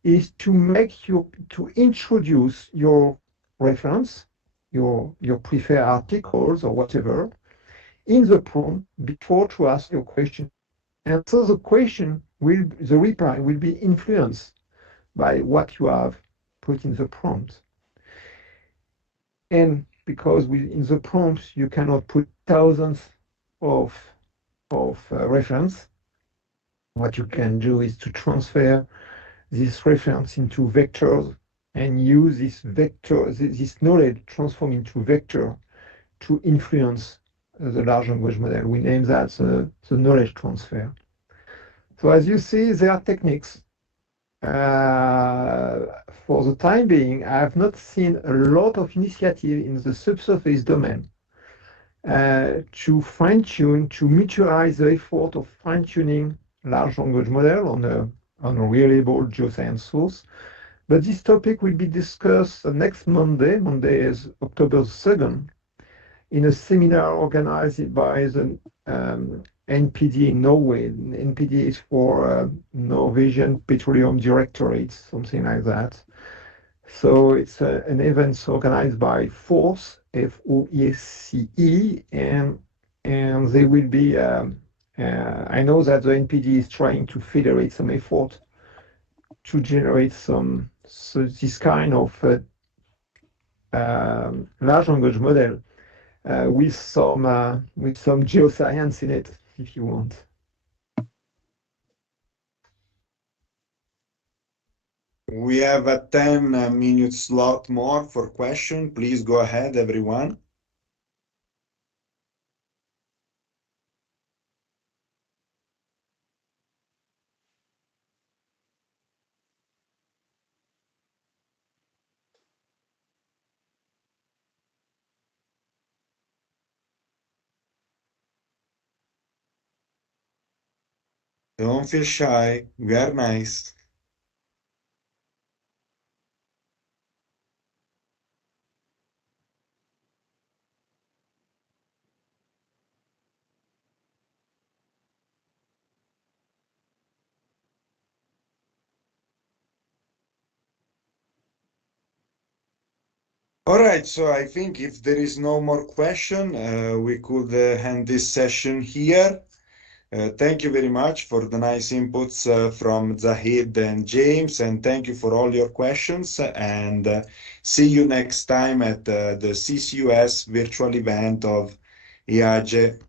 is to introduce your reference, your preferred articles or whatever, in the prompt before to ask your question. And so the reply will be influenced by what you have put in the prompt. And because in the prompt you cannot put thousands of reference, what you can do is to transfer this reference into vectors and use this knowledge transformed into vector to influence the large language model. We name that the knowledge transfer. So as you see, there are techniques. For the time being, I have not seen a lot of initiative in the subsurface domain to fine-tune, to mutualize the effort of fine-tuning large language model on a reliable geoscience source. But this topic will be discussed next Monday. Monday is October 2nd, in a seminar organized by the NPD in Norway. NPD is for Norwegian Petroleum Directorate, something like that. So it's an event organized by FORCE, FOECE, and they will be, I know that the NPD is trying to federate some effort to generate this kind of large language model with some geoscience in it, if you want. We have a 10-minute slot more for question. Please go ahead, everyone. Don't feel shy. We are nice. All right, so I think if there is no more question, we could end this session here. Thank you very much for the nice inputs from Zahid and James, and thank you for all your questions. And see you next time at the CCUS virtual event of IAGE